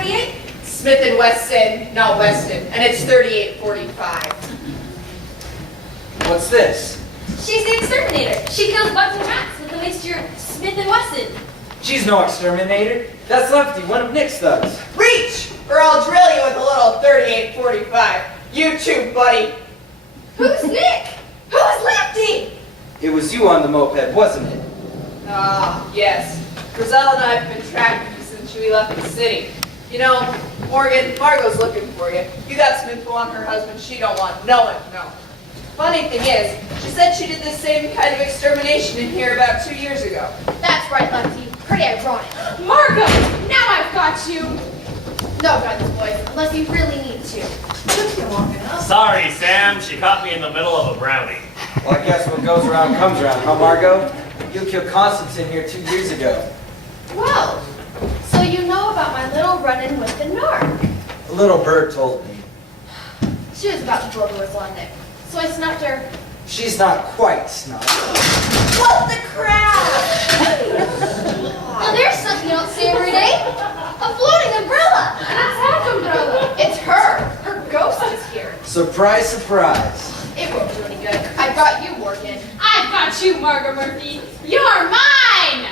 38? Smith and Wesson, not Weston, and it's 3845. What's this? She's the exterminator. She kills bugs and rats with a mixture of Smith and Wesson. She's no exterminator. That's Lefty, one of Nick's thugs. Reach, or I'll drill you with a little 3845. You too, buddy. Who's Nick? Who's Lefty? It was you on the moped, wasn't it? Ah, yes. Grizel and I have been tracking you since we left the city. You know, Morgan, Margot's looking for you. You got Smith on her husband. She don't want no one to know. Funny thing is, she said she did the same kind of extermination in here about 2 years ago. That's right, Lefty. Pretty ironic. Margot, now I've got you. No guns, boys, unless you really need to. Took you long enough. Sorry, Sam. She caught me in the middle of a brownie. Well, I guess what goes around comes around, huh, Margot? You killed Constantine here 2 years ago. Well, so you know about my little run-in with the narc. A little bird told me. She was about to blow the whistle on Nick, so I snuffed her. She's not quite snug. What the crap? Now there's something you don't see every day. A floating umbrella. An attack umbrella. It's her. Her ghost is here. Surprise, surprise. It won't do any good. I've got you, Morgan. I've got you, Margot Murphy. You're mine!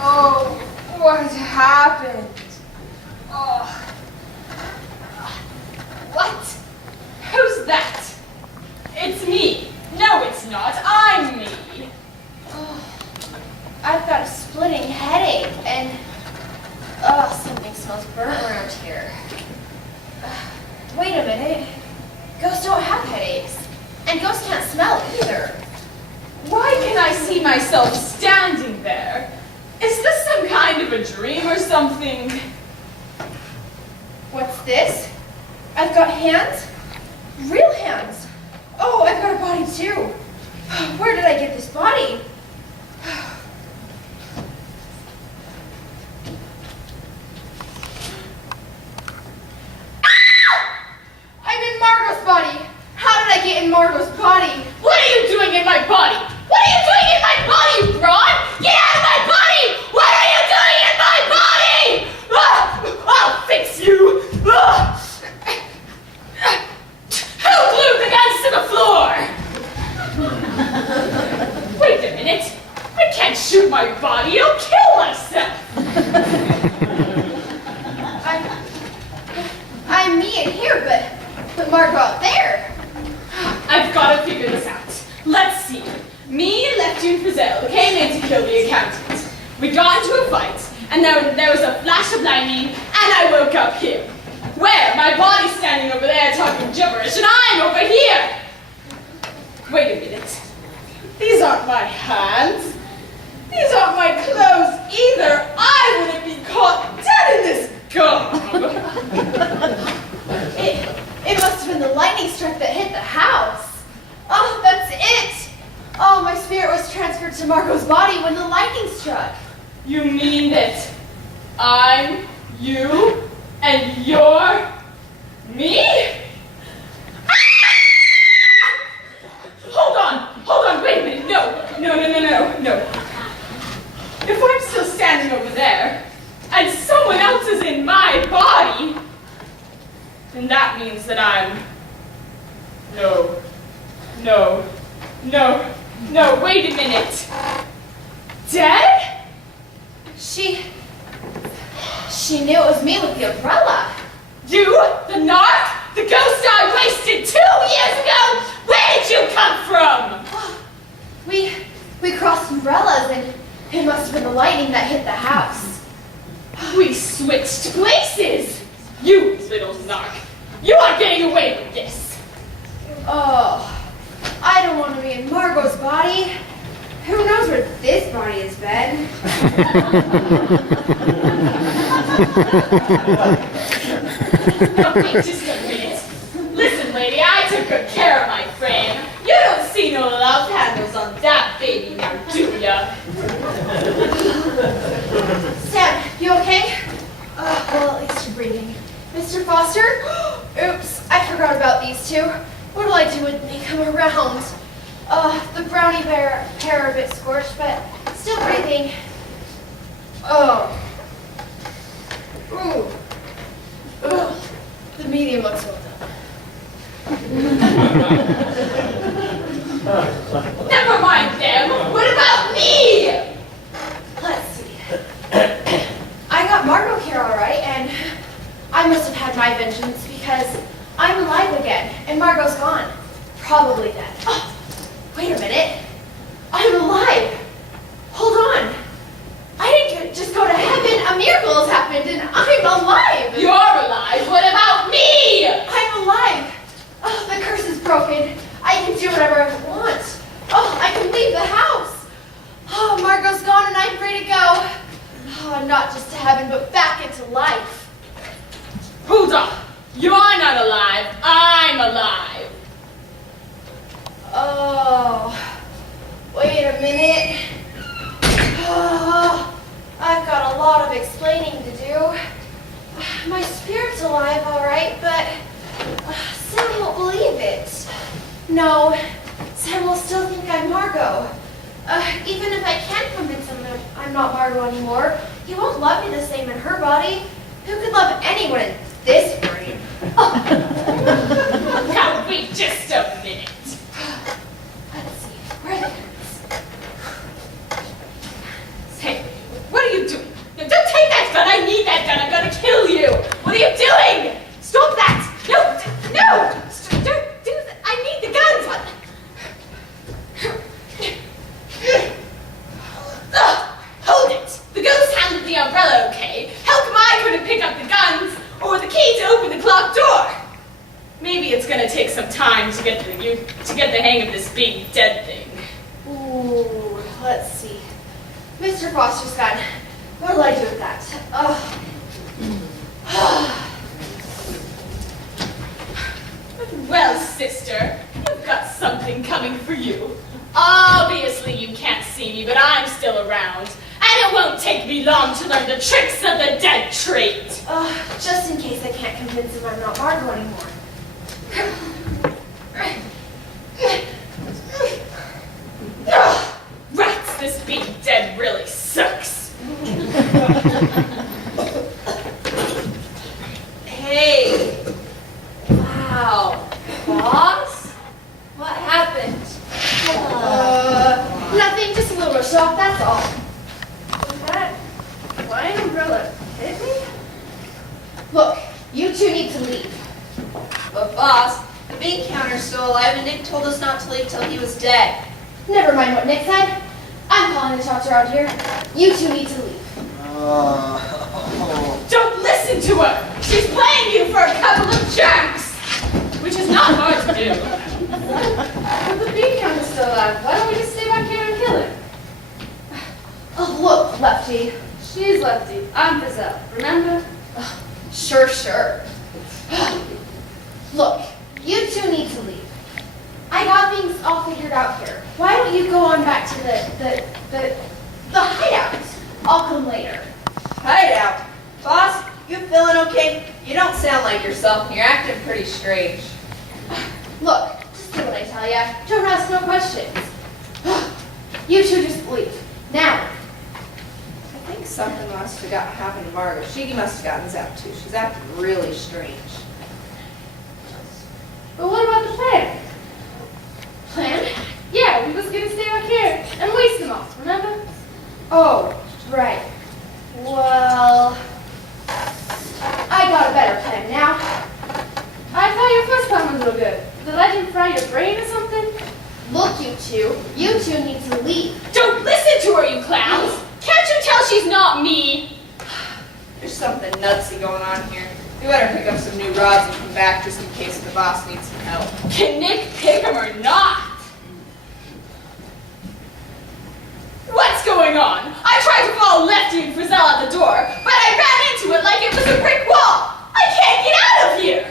Oh, what happened? Oh. What? Who's that? It's me. No, it's not. I'm me. I've got a splitting headache and something smells burnt around here. Wait a minute. Ghosts don't have headaches. And ghosts can't smell either. Why can I see myself standing there? Is this some kind of a dream or something? What's this? I've got hands? Real hands. Oh, I've got a body too. Where did I get this body? I'm in Margot's body. How did I get in Margot's body? What are you doing in my body? What are you doing in my body, Ron? Get out of my body! What are you doing in my body? I'll fix you! Who glued the guns to the floor? Wait a minute. I can't shoot my body. I'll kill myself. I'm me in here, but Margot out there. I've got to figure this out. Let's see. Me, Lefty, and Frizzell came in to kill the accountant. We got into a fight, and there was a flash of lightning, and I woke up here. Where? My body's standing over there talking gibberish, and I'm over here. Wait a minute. These aren't my hands. These aren't my clothes either. I wouldn't be caught dead in this garb. It must have been the lightning strike that hit the house. Oh, that's it. Oh, my spirit was transferred to Margot's body when the lightning struck. You mean that I'm you and you're me? Hold on, wait a minute. No. If I'm still standing over there and someone else is in my body, then that means that I'm... No, wait a minute. Dead? She knew it was me with the umbrella. You, the narc, the ghost I wasted 2 years ago? Where did you come from? We crossed umbrellas and it must have been the lightning that hit the house. We switched places. You little narc. You aren't getting away with this. Oh, I don't want to be in Margot's body. Who knows where this body has been? Okay, just a minute. Listen, lady, I took good care of my frame. You don't see no love handles on that baby now, do ya? Sam, you okay? Well, at least you're breathing. Mr. Foster? Oops, I forgot about these two. What'll I do when they come around? The brownie pair are a bit scorched, but still breathing. Oh. Ooh. Ugh. The medium looks well done. Never mind them. What about me? Let's see. I got Margot here all right, and I must have had my vengeance because I'm alive again, and Margot's gone. Probably dead. Oh, wait a minute. I'm alive. Hold on. I didn't just go to heaven. A miracle has happened, and I'm alive. You're alive. What about me? I'm alive. Oh, the curse is broken. I can do whatever I want. Oh, I can leave the house. Oh, Margot's gone, and I'm free to go. Oh, not just to heaven, but back into life. Hold on. You're not alive. I'm alive. Oh, wait a minute. Oh, I've got a lot of explaining to do. My spirit's alive, all right, but Sam won't believe it. No, Sam will still think I'm Margot. Even if I can't convince him that I'm not Margot anymore, he won't love me the same in her body. Who could love anyone in this brain? Now wait just a minute. Let's see, where are the guns? Hey, what are you doing? No, don't take that gun. I need that gun. I'm gonna kill you. What are you doing? Stop that. No. Don't do that. I need the guns. What? Hold it. The ghost handled the umbrella, okay? How come I couldn't pick up the guns or the key to open the clock door? Maybe it's gonna take some time to get the hang of this big dead thing. Ooh, let's see. Mr. Foster's gun. What'll I do with that? Well, sister, you've got something coming for you. Obviously, you can't see me, but I'm still around. And it won't take me long to learn the tricks of the dead trait. Just in case I can't convince him I'm not Margot anymore. Rats, this being dead really sucks. Hey. Wow. Boss? What happened? Nothing, just a little shock, that's all. Was that my umbrella hit me? Look, you two need to leave. But boss, the bean counter's still alive and Nick told us not to leave till he was dead. Never mind what Nick said. I'm calling the shots around here. You two need to leave. Don't listen to her. She's playing you for a couple of jerks, which is not hard to do. But the bean counter's still alive. Why don't we just stay back here and kill him? Oh, look, Lefty. She's Lefty. I'm Frizzell. Remember? Sure. Look, you two need to leave. I got things all figured out here. Why don't you go on back to the hideout? I'll come later. Hideout. Boss, you feeling okay? You don't sound like yourself and you're acting pretty strange. Look, just do what I tell ya. Don't ask no questions. You two just leave. Now. I think something must have happened to Margot. She must have gotten zapped too. She's acting really strange. But what about the plan? Plan? Yeah, we was gonna stay out here and waste them all, remember? Oh, right. Well, I got a better plan now. I thought your first plan was no good. Did the legend fry your brain or something? Look, you two need to leave. Don't listen to her, you clowns. Can't you tell she's not me? There's something nutsy going on here. We better pick up some new rods and come back just in case the boss needs some help. Can Nick pick him or not? What's going on? I tried to follow Lefty and Frizzell out the door, but I ran into to it like it was a brick wall. I can't get out of here.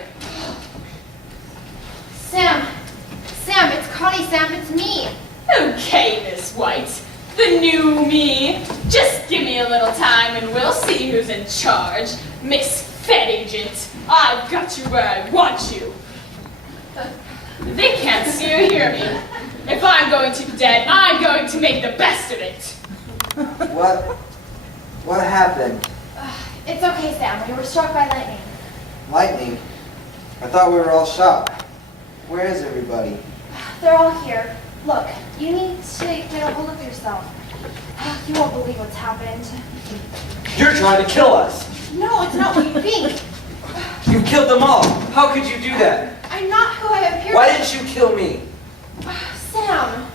Sam, it's Connie, Sam, it's me. Okay, Miss White, the new me. Just give me a little time and we'll see who's in charge. Miss Fed Agent, I've got you where I want you. They can't see or hear me. If I'm going to be dead, I'm going to make the best of it. What happened? It's okay, Sam. We were struck by lightning. Lightning? I thought we were all shot. Where is everybody? They're all here. Look, you need to get a hold of yourself. You won't believe what's happened. You're trying to kill us. No, it's not what you think. You killed them all. How could you do that? I'm not who I appear to Why didn't you kill me? Sam.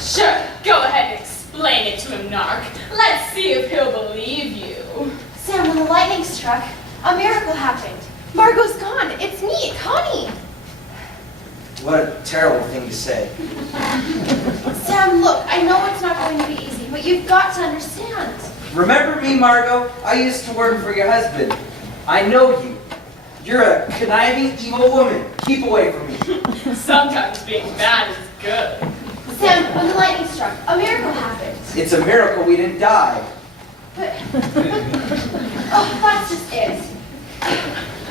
Sure, go ahead and explain it to him, Narc. Let's see if he'll believe you. Sam, when the lightning struck, a miracle happened. Margot's gone. It's me, Connie. What a terrible thing to say. Sam, look, I know it's not going to be easy, but you've got to understand. Remember me, Margot? I used to work for your husband. I know you. You're a conniving, evil woman. Keep away from me. Sometimes being bad is good. Sam, when the lightning struck, a miracle happened. It's a miracle we didn't die. But, oh, that's just it.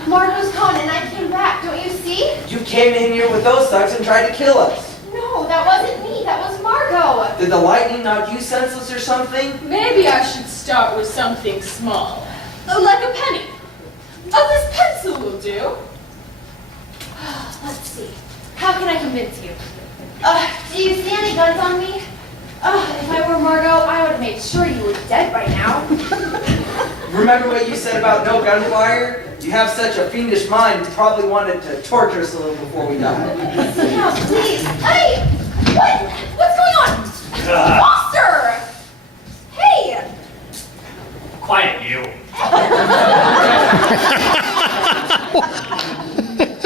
Margot's gone and I came back, don't you see? You came in here with those thugs and tried to kill us. No, that wasn't me, that was Margot. Did the lightning knock you senseless or something? Maybe I should start with something small. Like a penny. This pencil will do. Let's see. How can I convince you? Do you see any guns on me? If I were Margot, I would have made sure you were dead by now. Remember what you said about no gunfire? You have such a fiendish mind, you probably wanted to torture us a little before we died. Now, please. Hey! What's going on? Foster! Hey! Quiet, you.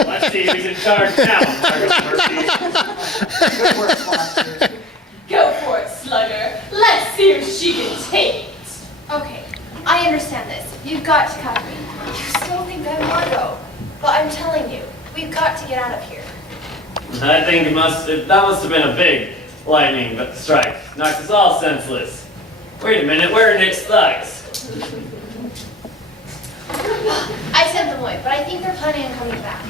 Let's see who's in charge now, Margot Murphy. Good work, Foster. Go for it, Slugger. Let's see if she can take it. Okay, I understand this. You've got to cover me. You still think I'm Margot. But I'm telling you, we've got to get out of here. I think that must have been a big lightning strike. Knocked us all senseless. Wait a minute, where are Nick's thugs? I sent them away, but I think they're planning on coming back.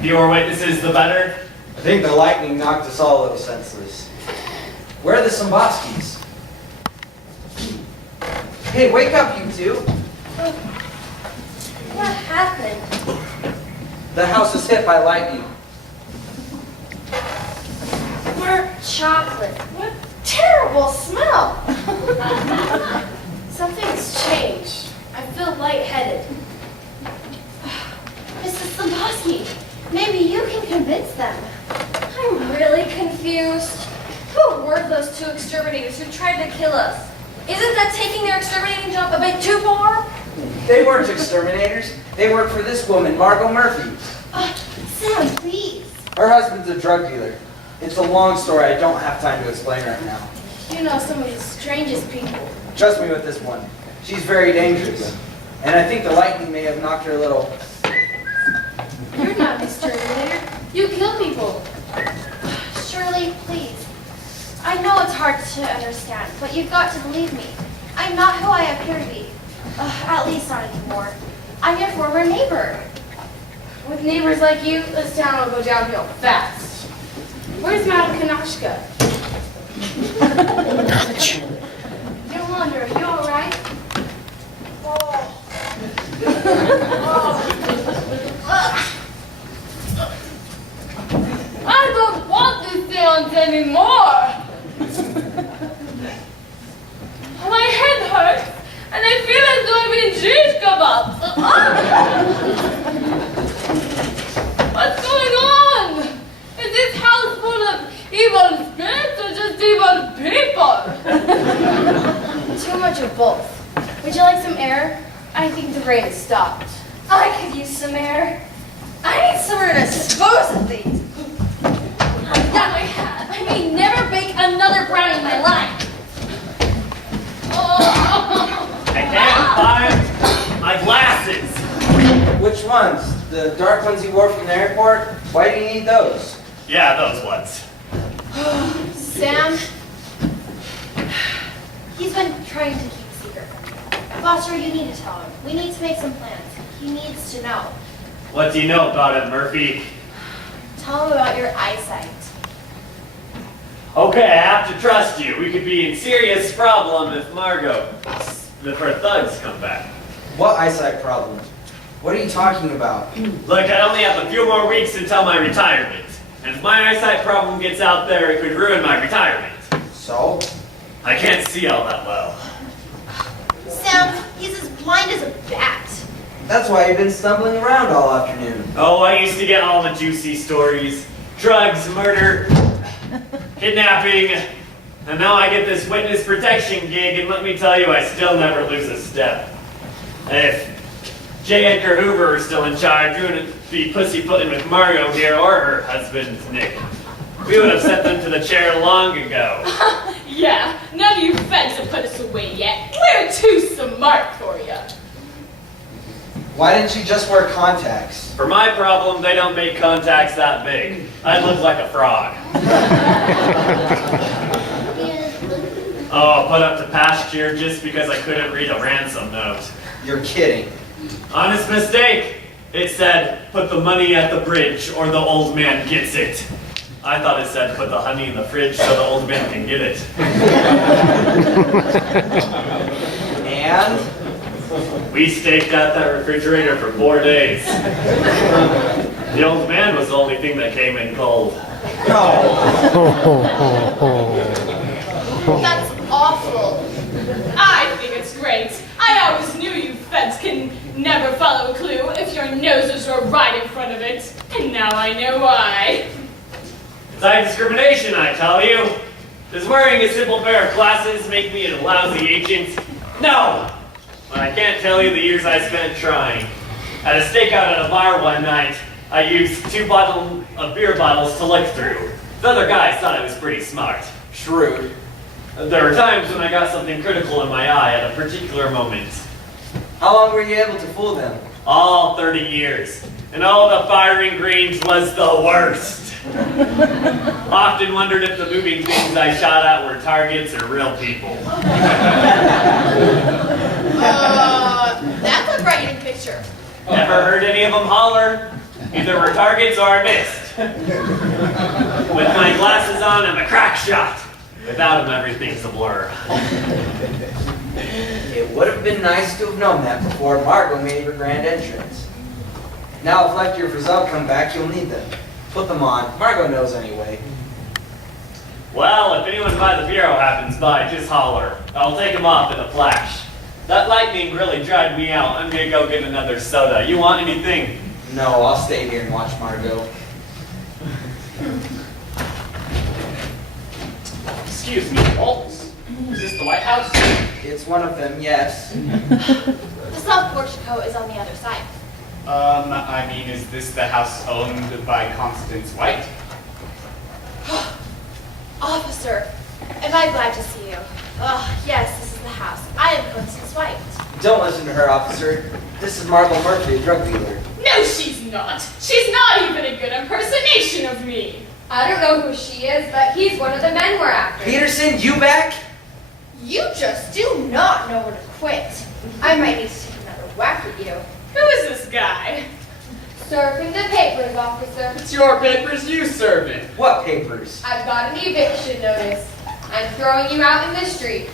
Fewer witnesses, the better. I think the lightning knocked us all a little senseless. Where are the Samboskis? Hey, wake up, you two. What happened? The house was hit by lightning. Burnt chocolate. What a terrible smell. Something's changed. I feel lightheaded. Mrs. Samboski, maybe you can convince them. I'm really confused. Who were those two exterminators who tried to kill us? Isn't that taking their exterminating job a bit too far? They weren't exterminators. They worked for this woman, Margot Murphy. Sam, please. Her husband's a drug dealer. It's a long story. I don't have time to explain right now. You know some of the strangest people. Trust me with this one. She's very dangerous. And I think the lightning may have knocked her a little. You're not an exterminator. You kill people. Shirley, please. I know it's hard to understand, but you've got to believe me. I'm not who I appear to be. At least not anymore. I'm your former neighbor. With neighbors like you, this town will go downhill fast. Where's Madam Kanashka? Yolanda, are you all right? I don't want these sounds anymore. My head hurts, and I feel as though I'm in shish kebabs. What's going on? Is this house full of evil spirits or just evil people? Too much of both. Would you like some air? I think the rain has stopped. I could use some air. I need somewhere to dispose of things. That I have. I may never bake another brownie in my life. Oh, I can't find my glasses. Which ones? The dark ones you wore from the airport? Why do you need those? Yeah, those ones. Sam, he's been trying to keep a secret from you. Foster, you need to tell him. We need to make some plans. He needs to know. What do you know about it, Murphy? Tell him about your eyesight. Okay, I have to trust you. We could be in serious problem if her thugs come back. What eyesight problem? What are you talking about? Look, I only have a few more weeks until my retirement. And if my eyesight problem gets out there, it could ruin my retirement. So? I can't see all that well. Sam, he's as blind as a bat. That's why you've been stumbling around all afternoon. Oh, I used to get all the juicy stories. Drugs, murder, kidnapping. And now I get this witness protection gig, and let me tell you, I still never lose a step. If J. Edgar Hoover were still in charge, we wouldn't be pussyfooting with Margot here or her husband, Nick. We would have sent them to the chair long ago. Yeah, none of you feds have put us away yet. We're too smart for you. Why didn't you just wear contacts? For my problem, they don't make contacts that big. I'd look like a frog. Oh, put up to pasture just because I couldn't read a ransom note. You're kidding. Honest mistake. It said, put the money at the bridge or the old man gets it. I thought it said, put the honey in the fridge so the old man can get it. And? We staked out that refrigerator for 4 days. The old man was the only thing that came in cold. That's awful. I think it's great. I always knew you feds can never follow a clue if your noses were right in front of it. And now I know why. It's anti-discrimination, I tell you. Does wearing a simple pair of glasses make me a lousy agent? No! But I can't tell you the years I spent trying. At a stakeout at a bar one night, I used 2 bottles of beer bottles to look through. The other guys thought I was pretty smart. Shrewd. There were times when I got something critical in my eye at a particular moment. How long were you able to fool them? All 30 years. And all the firing range was the worst. Often wondered if the moving things I shot at were targets or real people. That's a frightening picture. Never heard any of them holler. Either we're targets or I missed. With my glasses on, I'm a crack shot. Without them, everything's a blur. It would have been nice to have known that before Margot made her grand entrance. Now if Lecter or Frizzell come back, you'll need them. Put them on. Margot knows anyway. Well, if anyone by the bureau happens by, just holler. I'll take them off in a flash. That lightning really dried me out. I'm gonna go get another soda. You want anything? No, I'll stay here and watch Margot. Excuse me, folks. Is this the White House? It's one of them, yes. The South Portico is on the other side. I mean, is this the house owned by Constance White? Officer, am I glad to see you? Yes, this is the house. I am Constance White. Don't listen to her, officer. This is Margot Murphy, a drug dealer. No, she's not. She's not even a good impersonation of me. I don't know who she is, but he's one of the men we're after. Peterson, you back? You just do not know when to quit. I might need to take another whack at you. Who is this guy? Serving the papers, officer. It's your papers you serve in. What papers? I've got an eviction notice. I'm throwing you out in the street.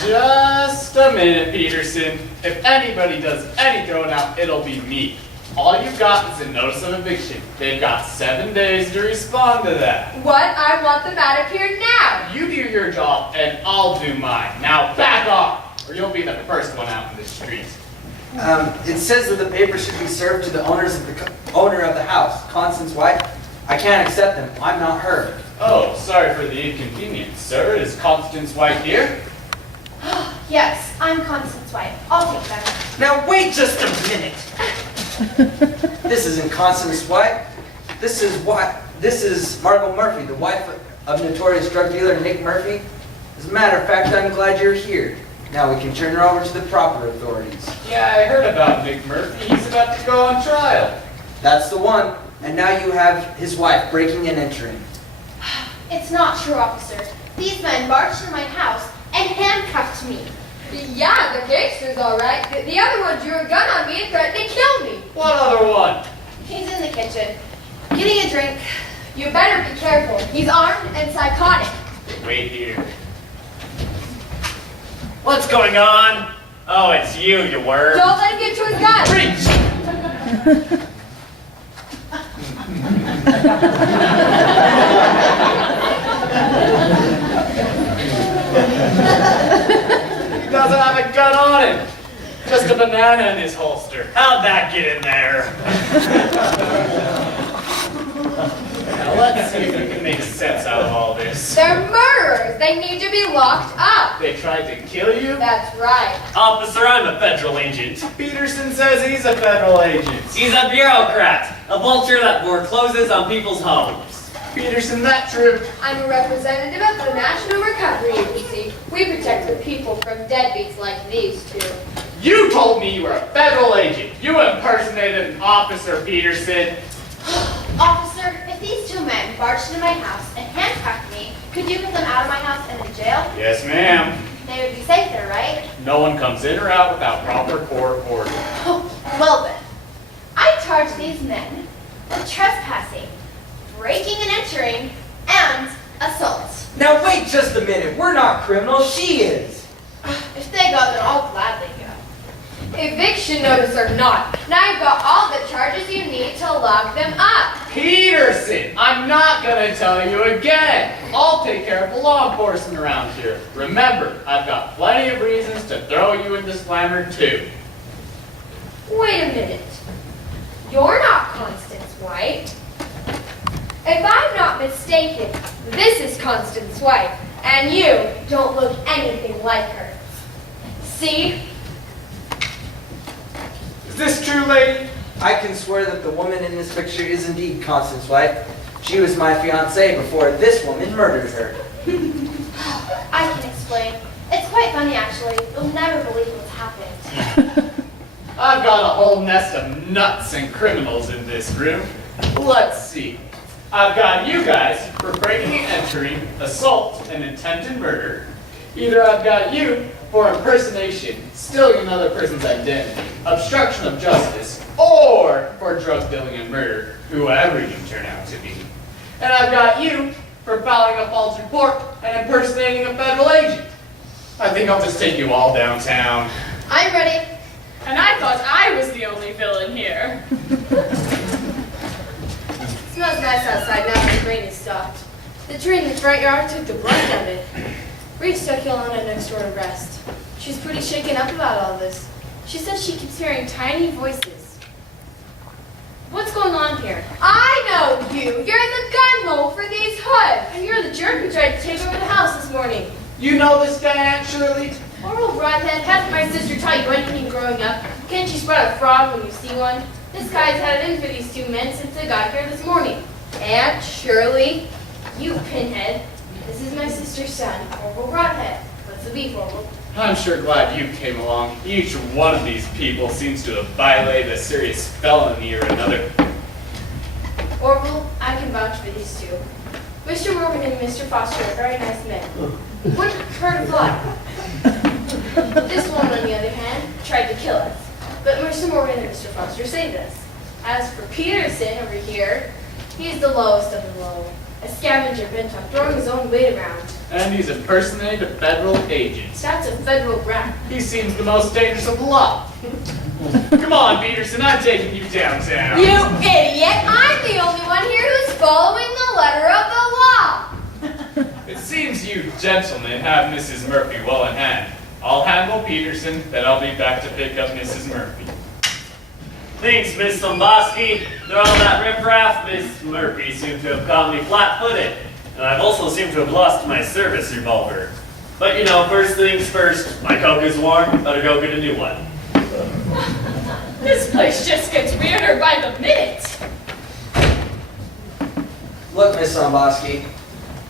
Just a minute, Peterson. If anybody does any throwing out, it'll be me. All you've got is a notice of eviction. They've got 7 days to respond to that. What? I want them out of here now. You do your job, and I'll do mine. Now back off, or you'll be the first one out in the street. It says that the paper should be served to the owner of the house, Constance White. I can't accept them. I'm not her. Oh, sorry for the inconvenience, sir. Is Constance White here? Yes, I'm Constance White. I'll take them. Now wait just a minute. This isn't Constance White. This is Margot Murphy, the wife of notorious drug dealer Nick Murphy. As a matter of fact, I'm glad you're here. Now we can turn her over to the proper authorities. Yeah, I heard about Nick Murphy. He's about to go on trial. That's the one. And now you have his wife breaking and entering. It's not true, officer. These men marched into my house and handcuffed me. Yeah, the gangster's all right. The other one drew a gun on me and threatened to kill me. What other one? He's in the kitchen, getting a drink. You better be careful. He's armed and psychotic. Wait here. What's going on? Oh, it's you, you worm. Don't let him get to his gun. Reach! He doesn't have a gun on him. Just a banana in his holster. How'd that get in there? Now let's see if we can make sense out of all this. They're murderers. They need to be locked up. They tried to kill you? That's right. Officer, I'm a federal agent. Peterson says he's a federal agent. He's a bureaucrat, a vulture that forecloses on people's homes. Peterson, that true? I'm a representative of the National Recovery Agency. We protect the people from deadbeats like these two. You told me you were a federal agent. You impersonated an officer, Peterson. Officer, if these two men barged into my house and handcuffed me, could you get them out of my house and in jail? Yes, ma'am. They would be safe there, right? No one comes in or out without proper court order. Oh, well then. I charge these men with trespassing, breaking and entering, and assault. Now wait just a minute. We're not criminals. She is. If they go, then I'll gladly go. Eviction notice or not, now you've got all the charges you need to lock them up. Peterson, I'm not going to tell you again. I'll take care of the law enforcement around here. Remember, I've got plenty of reasons to throw you into slammer too. Wait a minute. You're not Constance White. If I'm not mistaken, this is Constance White, and you don't look anything like her. See? Is this true, lady? I can swear that the woman in this picture is indeed Constance White. She was my fiancée before this woman murdered her. I can explain. It's quite funny, actually. You'll never believe what's happened. I've got a whole nest of nuts and criminals in this room. Let's see. I've got you guys for breaking and entering, assault, and attempted murder. Either I've got you for impersonation, stealing another person's identity, obstruction of justice, or for drug dealing and murder, whoever you turn out to be. And I've got you for filing a false report and impersonating a federal agent. I think I'll just take you all downtown. I'm ready. And I thought I was the only villain here. Smells nice outside now that the rain has stopped. The tree in the front yard took the brunt of it. Reach took Yolanda next door to rest. She's pretty shaken up about all this. She says she keeps hearing tiny voices. What's going on here? I know you! You're the gun mole for these hoods! And you're the jerk who tried to take over the house this morning. You know this guy, Aunt Shirley? Poor old redhead, hasn't my sister taught you anything growing up? Can't you spot a fraud when you see one? This guy's had it in for these two men since they got here this morning. Aunt Shirley, you pinhead. This is my sister's son, Orville Broadhead. What's the beef, Orville? I'm sure glad you came along. Each one of these people seems to have violated a serious felony or another. Orville, I can vouch for these two. Mr. Morgan and Mr. Foster are very nice men. Wouldn't hurt a fly. This one, on the other hand, tried to kill us. But Mr. Morgan and Mr. Foster saved us. As for Peterson over here, he's the lowest of the low. A scavenger bent on throwing his own weight around. And he's impersonated a federal agent. That's a federal brat. He seems the most dangerous of the lot. Come on, Peterson, I'm taking you downtown. You idiot! I'm the only one here who's following the letter of the law! It seems you gentlemen have Mrs. Murphy well in hand. I'll handle Peterson, then I'll be back to pick up Mrs. Murphy. Thanks, Miss Lombosky. Through all that riffraff, Miss Murphy seemed to have caught me flat-footed. And I've also seemed to have lost my service revolver. But you know, first things first, my Coke is warm, better go get a new one. This place just gets weirder by the minute. Look, Miss Lombosky,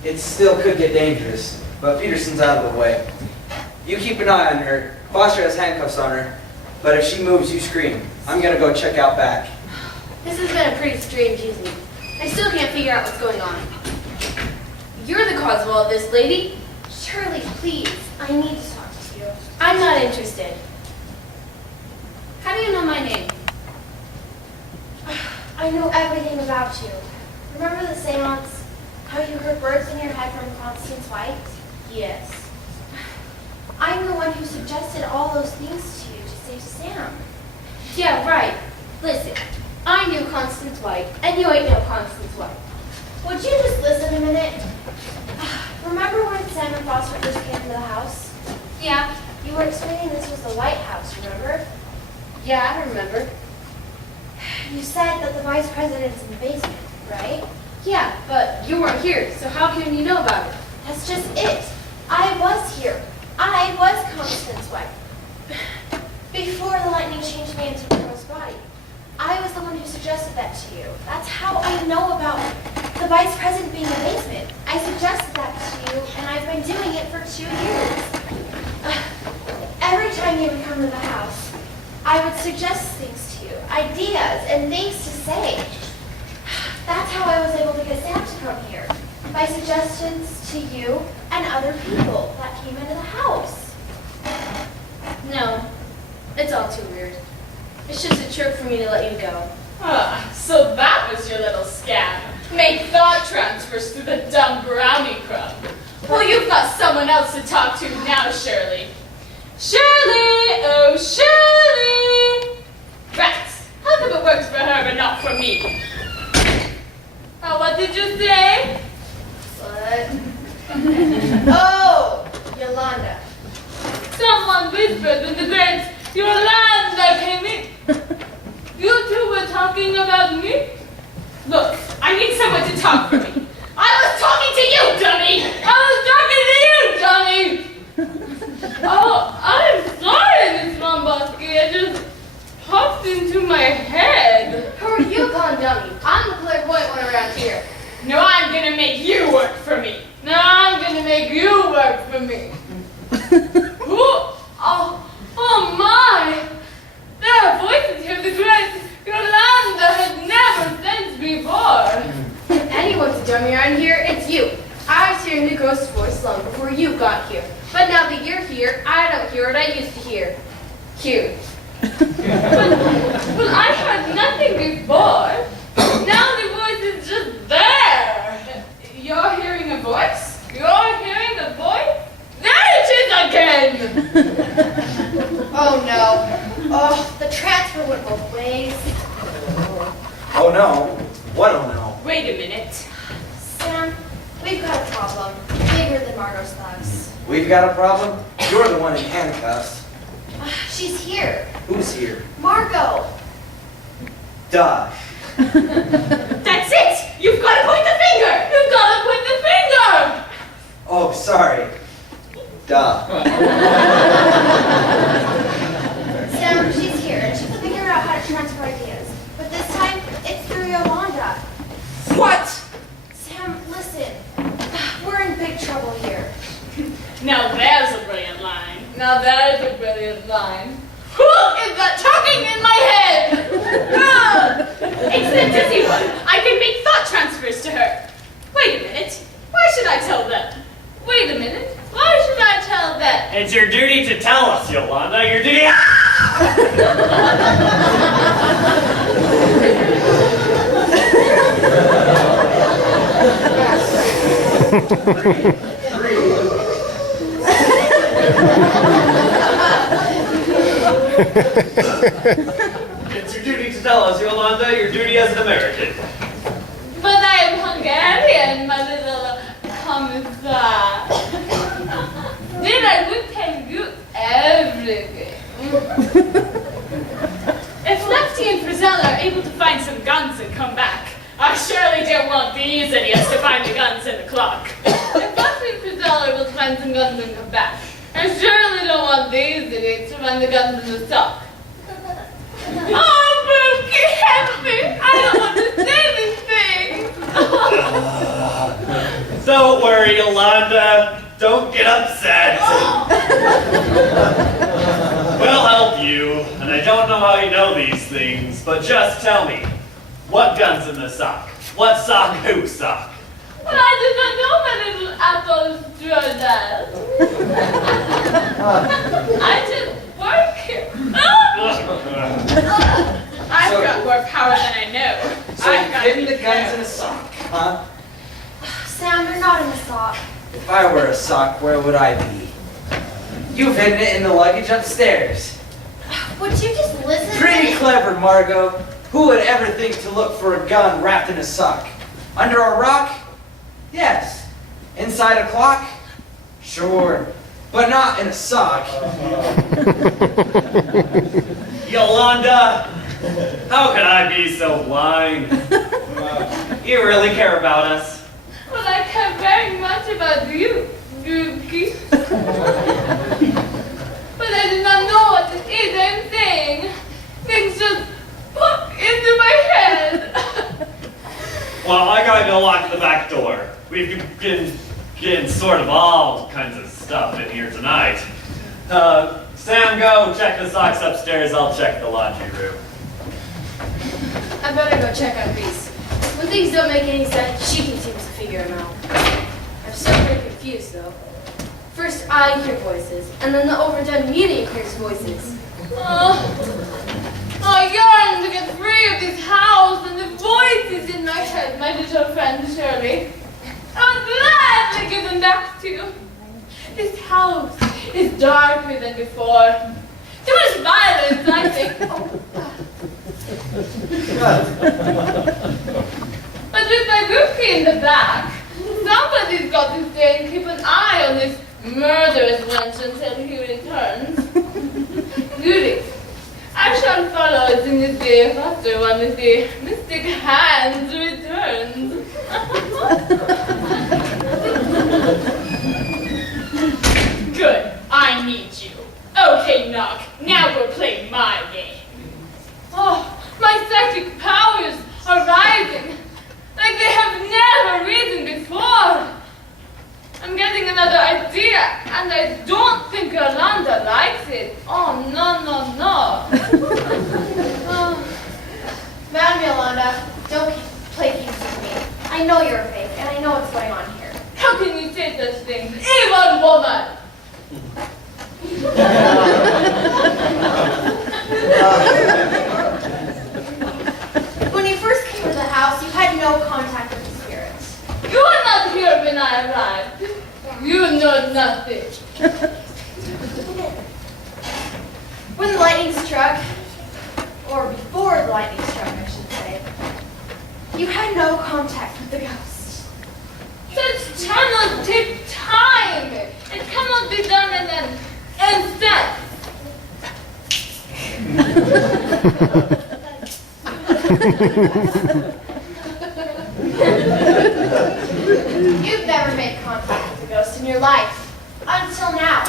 it still could get dangerous, but Peterson's out of the way. You keep an eye on her. Foster has handcuffs on her. But if she moves, you scream. I'm gonna go check out back. This has been a pretty strange evening. I still can't figure out what's going on. You're the cause of all this, lady. Shirley, please. I need to talk to you. I'm not interested. How do you know my name? I know everything about you. Remember the seance? How you heard words in your head from Constance White? Yes. I'm the one who suggested all those things to you to say to Sam. Yeah, right. Listen, I knew Constance White, and you ain't no Constance White. Would you just listen a minute? Remember when Sam and Foster first came to the house? Yeah, You were explaining this was the White House, remember? yeah, I remember. You said that the vice president's in the basement, right? Yeah, but you weren't here, so how can you know about it? That's just it. I was here. I was Constance White. Before the lightning changed me into Margot's body. I was the one who suggested that to you. That's how I know about the vice president being in the basement. I suggested that to you, and I've been doing it for 2 years. Every time you would come to the house, I would suggest things to you, ideas and things to say. That's how I was able to get Sam to come here, by suggestions to you and other people that came into the house. No, it's all too weird. It's just a trick for me to let you go. Ah, so that was your little scam. Make thought transfers through the dumb brownie crumb. Well, you've got someone else to talk to now, Shirley. Shirley! Oh, Shirley! Rats! How come it works for her but not for me? Oh, what did you say? What? Oh, Yolanda. Someone whispered when the great Yolanda came in. You two were talking about me? Look, I need someone to talk for me. I was talking to you, dummy! I was talking to you, dummy! Oh, I'm sorry, Miss Mombosky. It just popped into my head. Who are you calling dummy? I'm the clairvoyant one around here. No, I'm gonna make you work for me. No, I'm gonna make you work for me. Oh my! There are voices here the great Yolanda had never sensed before. If anyone's a dummy around here, it's you. I was hearing the ghost voice long before you got here. But now that you're here, I don't hear what I used to hear. Cute. But I heard nothing before. Now the voice is just there. You're hearing a voice? You're hearing a voice? There it is again! Oh no. Oh, the transfer went both ways. Oh no. What oh no? Wait a minute. Sam, we've got a problem. Bigger than Margot's thugs. We've got a problem? You're the one in handcuffs. She's here. Who's here? Margot. Duh. That's it! You've got to point the finger! You've got to point the finger! Oh, sorry. Duh. Sam, she's here, and she can figure out how to transfer ideas. But this time, it's through Yolanda. What? Sam, listen. We're in big trouble here. Now there's a brilliant line. Now that is a brilliant line. Who is that talking in my head? Ah! It's the dizzy one. I can make thought transfers to her. Wait a minute. Why should I tell them? Wait a minute. Why should I tell them? It's your duty to tell us, Yolanda. Your duty. It's your duty to tell us, Yolanda. Your duty as an American. But I'm Hungarian, my little commissar. Then I would tell you everything. If Lefty and Frizella are able to find some guns and come back, I surely don't want these idiots to find the guns in the clock. If Lefty and Frizella are able to find some guns and come back, I surely don't want these idiots to find the guns in the sock. Oh, Mookie, help me! I don't want to say these things! Don't worry, Yolanda. Don't get upset. We'll help you, and I don't know how you know these things, but just tell me, what gun's in the sock? What sock who sock? But I did not know my little apples drew that. I just work here. I've got more power than I know. So you've hidden the guns in a sock, huh? Sam, you're not in the sock. If I were a sock, where would I be? You've hidden it in the luggage upstairs. Would you just listen to Pretty me? clever, Margot. Who would ever think to look for a gun wrapped in a sock? Under a rock? Yes. Inside a clock? Sure. But not in a sock. Yolanda, how could I be so blind? You really care about us? Well, I care very much about you, Yuki. But I did not know what it is I'm saying. Things just pop into my head. Well, I gotta go lock the back door. We've been getting sort of all kinds of stuff in here tonight. Sam, go check the socks upstairs. I'll check the laundry room. I better go check on Reese. When things don't make any sense, she continues to figure them out. I'm still pretty confused, though. First, I hear voices, and then the overdone media hears voices. I yearn to get free of this house and the voices in my head, my little friend Shirley. I'll gladly give them back to you. This house is darker than before. Too much violence, I think. But with my rookie in the back, somebody's got to stay and keep an eye on this murderous wench until he returns. Duty. I shall follow as soon as the foster one of the mystic hands returns. Good. I need you. Okay, Knock. Now we'll play my game. Oh, my psychic powers are rising like they have never risen before. I'm getting another idea, and I don't think Yolanda likes it. Oh, no, no, no. Madam Yolanda, don't play games with me. I know you're fake, and I know what's going on here. How can you say such things? Evil woman! When you first came to the house, you had no contact with the spirits. You were not here when I arrived. You know nothing. When the lightning struck, or before the lightning struck, I should say, you had no contact with the ghost. Such channels take time. It cannot be done in an instant. You've never made contact with a ghost in your life. Until now.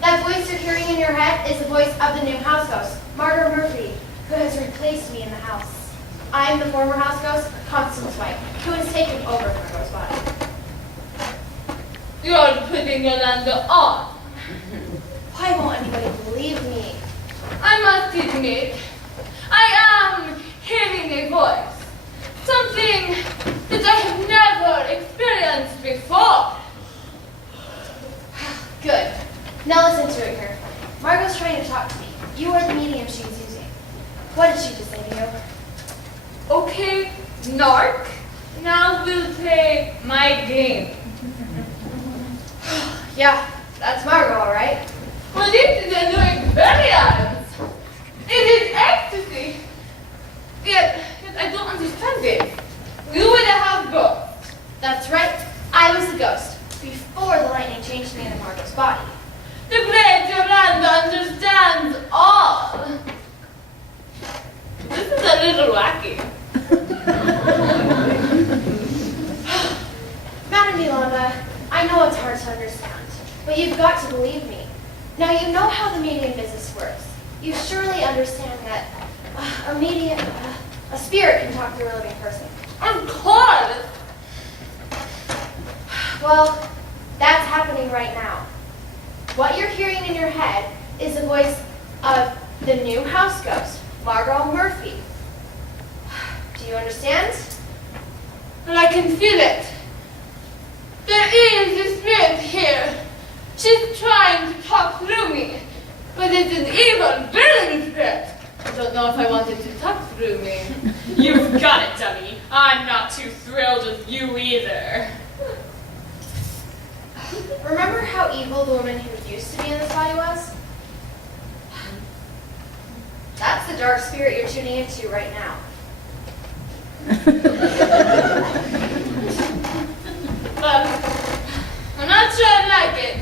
That voice you're hearing in your head is the voice of the new house ghost, Margot Murphy, who has replaced me in the house. I am the former house ghost, Constance's wife, who has taken over Margot's body. You're putting Yolanda on. Why won't anybody believe me? I must admit, I am hearing a voice. Something that I have never experienced before. Good. Now listen to it here. Margot's trying to talk to me. You are the medium she's using. What did she just say to you? Okay, Narc, now we'll play my game. Yeah, that's Margot, all right. Well, this is a new experience. It is ecstasy. Yet I don't understand it. You were the house ghost. That's right. I was the ghost before the lightning changed me into Margot's body. The great Yolanda understands all. This is a little wacky. Madam Yolanda, I know it's hard to understand, but you've got to believe me. Now you know how the medium business works. You surely understand that a spirit can talk through a living person. Of course. Well, That's happening right now. What you're hearing in your head is the voice of the new house ghost, Margot Murphy. Do you understand? And I can feel it. There is a spirit here. She's trying to talk through me, but it's an evil, villain spirit. I don't know if I want it to talk through me. You've got it, dummy. I'm not too thrilled with you either. Remember how evil the woman who used to be in this body was? That's the dark spirit you're tuning into right now. But I'm not sure I like it.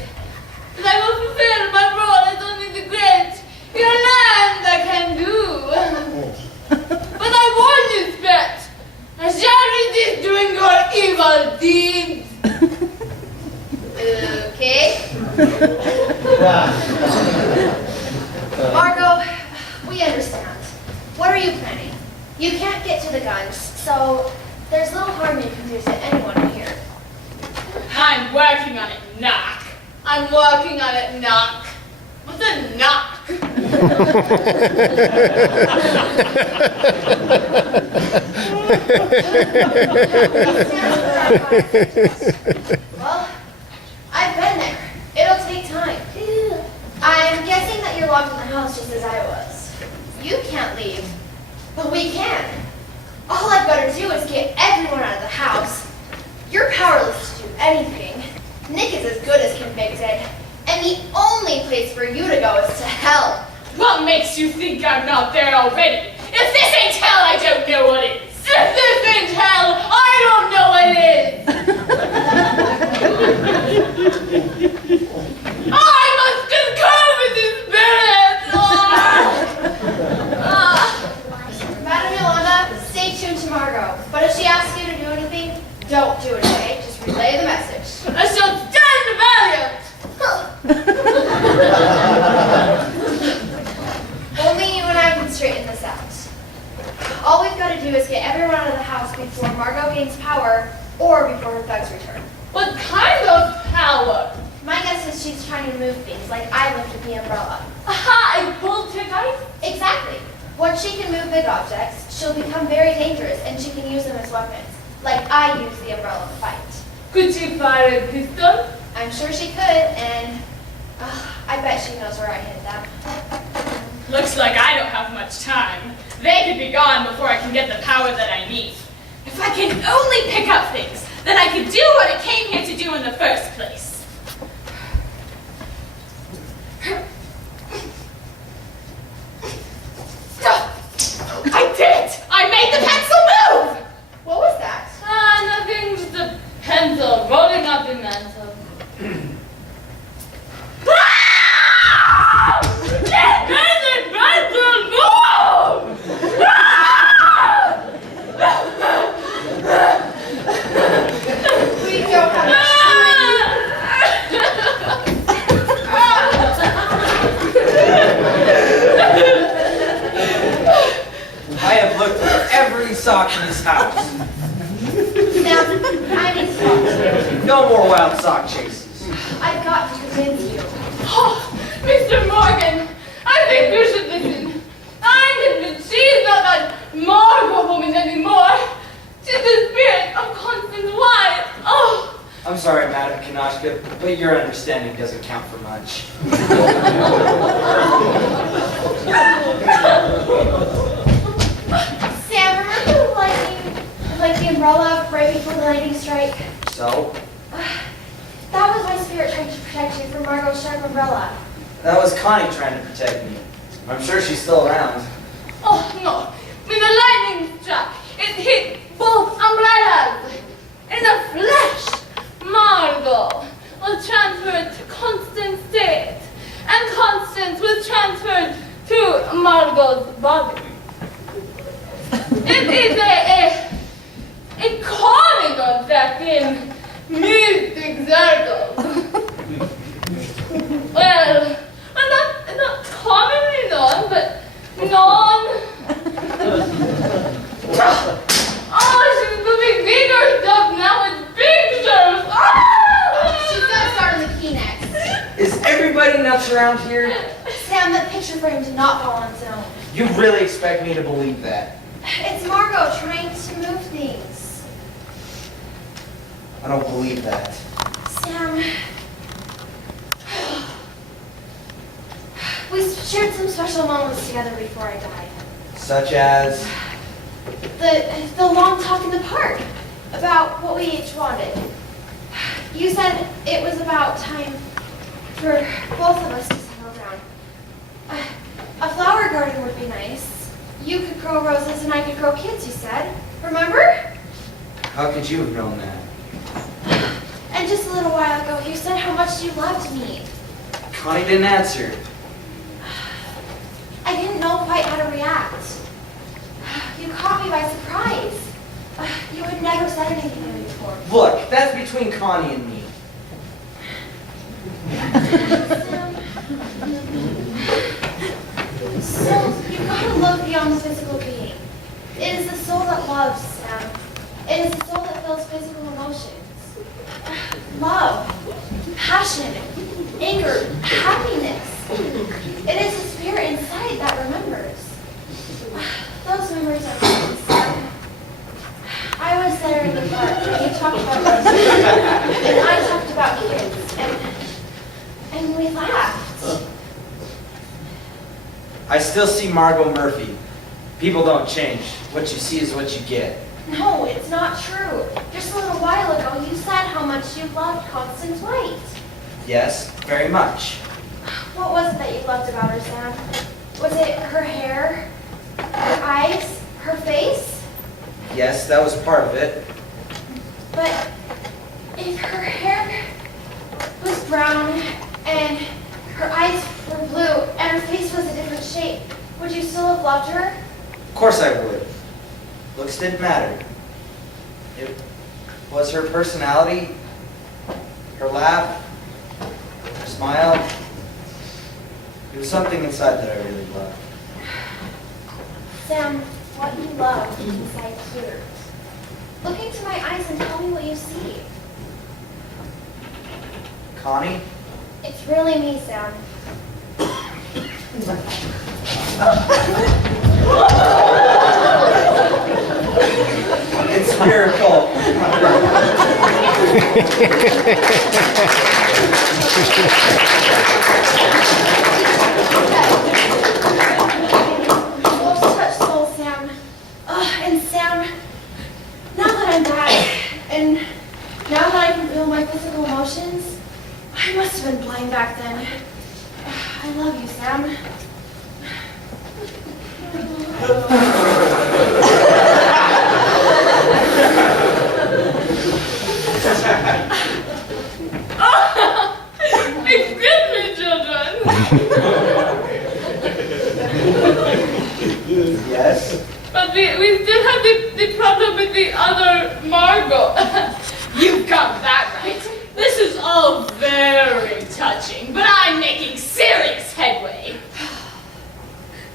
But I will fulfill my role as only the great Yolanda can do. But I warn you, spirit, I shall resist doing your evil deeds. Okay. Margot, we understand. What are you planning? You can't get to the guns, so there's little harm you can do to anyone here. I'm working on it, knock. I'm working on it, knock. What's a knock? Well, I've been there. It'll take time. I'm guessing that you're locked in the house just as I was. You can't leave, but we can. All I've got to do is get everyone out of the house. You're powerless to do anything. Nick is as good as convicted, and the only place for you to go is to hell. What makes you think I'm not there already? If this ain't hell, I don't know what is. If this ain't hell, I don't know what it is. I must concur with this spirit. Madam Yolanda, stay tuned to Margot, but if she asks you to do anything, don't do it, okay? Just relay the message. I shall stand valiant. Only you and I can straighten this out. All we've got to do is get everyone out of the house before Margot gains power or before her thugs return. What kind of power? My guess is she's trying to move things, like I lifted the umbrella. Aha, a poltergeist? Exactly. Once she can move big objects, she'll become very dangerous and she can use them as weapons, like I used the umbrella to fight. Could she fire a pistol? I'm sure she could, and I bet she knows where I hid them. Looks like I don't have much time. They could be gone before I can get the power that I need. If I can only pick up things, then I could do what I came here to do in the first place. I did it! I made the pencil move! What was that? Nothing, just a pencil rolling up the mantle. This made the pencil move! We don't have much I have looked for every sock in this house. Now, I need to talk to you. No more wild sock chases. I've got to convince you. Oh, Mr. Morgan, I think you should listen. I'm convinced she's not that Margot woman anymore. She's the spirit of Constance Wyatt. Oh, I'm sorry, Madam Kanashka, but your understanding doesn't count for much. Sam, remember the lightning, like the umbrella right before the lightning strike? So, That was my spirit trying to protect you from Margot's sharp umbrella. that was Connie trying to protect me. I'm sure she's still around. oh no. When the lightning struck, it hit both umbrellas. In the flesh, Margot was transferred to Constance's state, and Constance was transferred to Margot's body. It is a calling effect in mystic circles. Well, not commonly known, but known. Oh, she's moving bigger stuff now with pictures. Oh! She's gonna around here? Sam, that picture frame did not fall on its own. You really expect me to believe that? It's Margot trying to move things. I don't believe that. Sam, we shared some special moments together before I died. Such as? The long talk in the park about what we each wanted. You said it was about time for both of us to settle down. A flower garden would be nice. You could grow roses and I could grow kids, you said. Remember? How could you have known that? And just a little while ago, you said how much you loved me. Connie didn't answer. I didn't know quite how to react. You caught me by surprise. You had never said anything to me before. Look, that's between Connie and me. So, you've got to look beyond the physical being. It is the soul that loves, Sam. It is the soul that feels physical emotions. Love, passion, anger, happiness. It is the spirit inside that remembers. Those memories are nice. I was there in the park and you talked about roses, and I talked about kids, and we laughed. I still see Margot Murphy. People don't change. What you see is what you get. No, it's not true. Just a little while ago, you said how much you loved Constance White. Yes, very much. What was it that you loved about her, Sam? Was it her hair, her eyes, her face? Yes, that was part of it. But if her hair was brown and her eyes were blue and her face was a different shape, would you still have loved her? Of course I would. Looks didn't matter. It was her personality, her laugh, her smile. It was something inside that I really loved. Sam, what you love is inside here. Look into my eyes and tell me what you see. Connie? It's really me, Sam. It's miracle. Close touch soul, Sam. And Sam, now that I'm back, and now that I can feel my physical emotions, I must have been blind back then. I love you, Sam. Excuse me, children. Yes? But we still have the problem with the other Margot. You got that right. This is all very touching, but I'm making serious headway.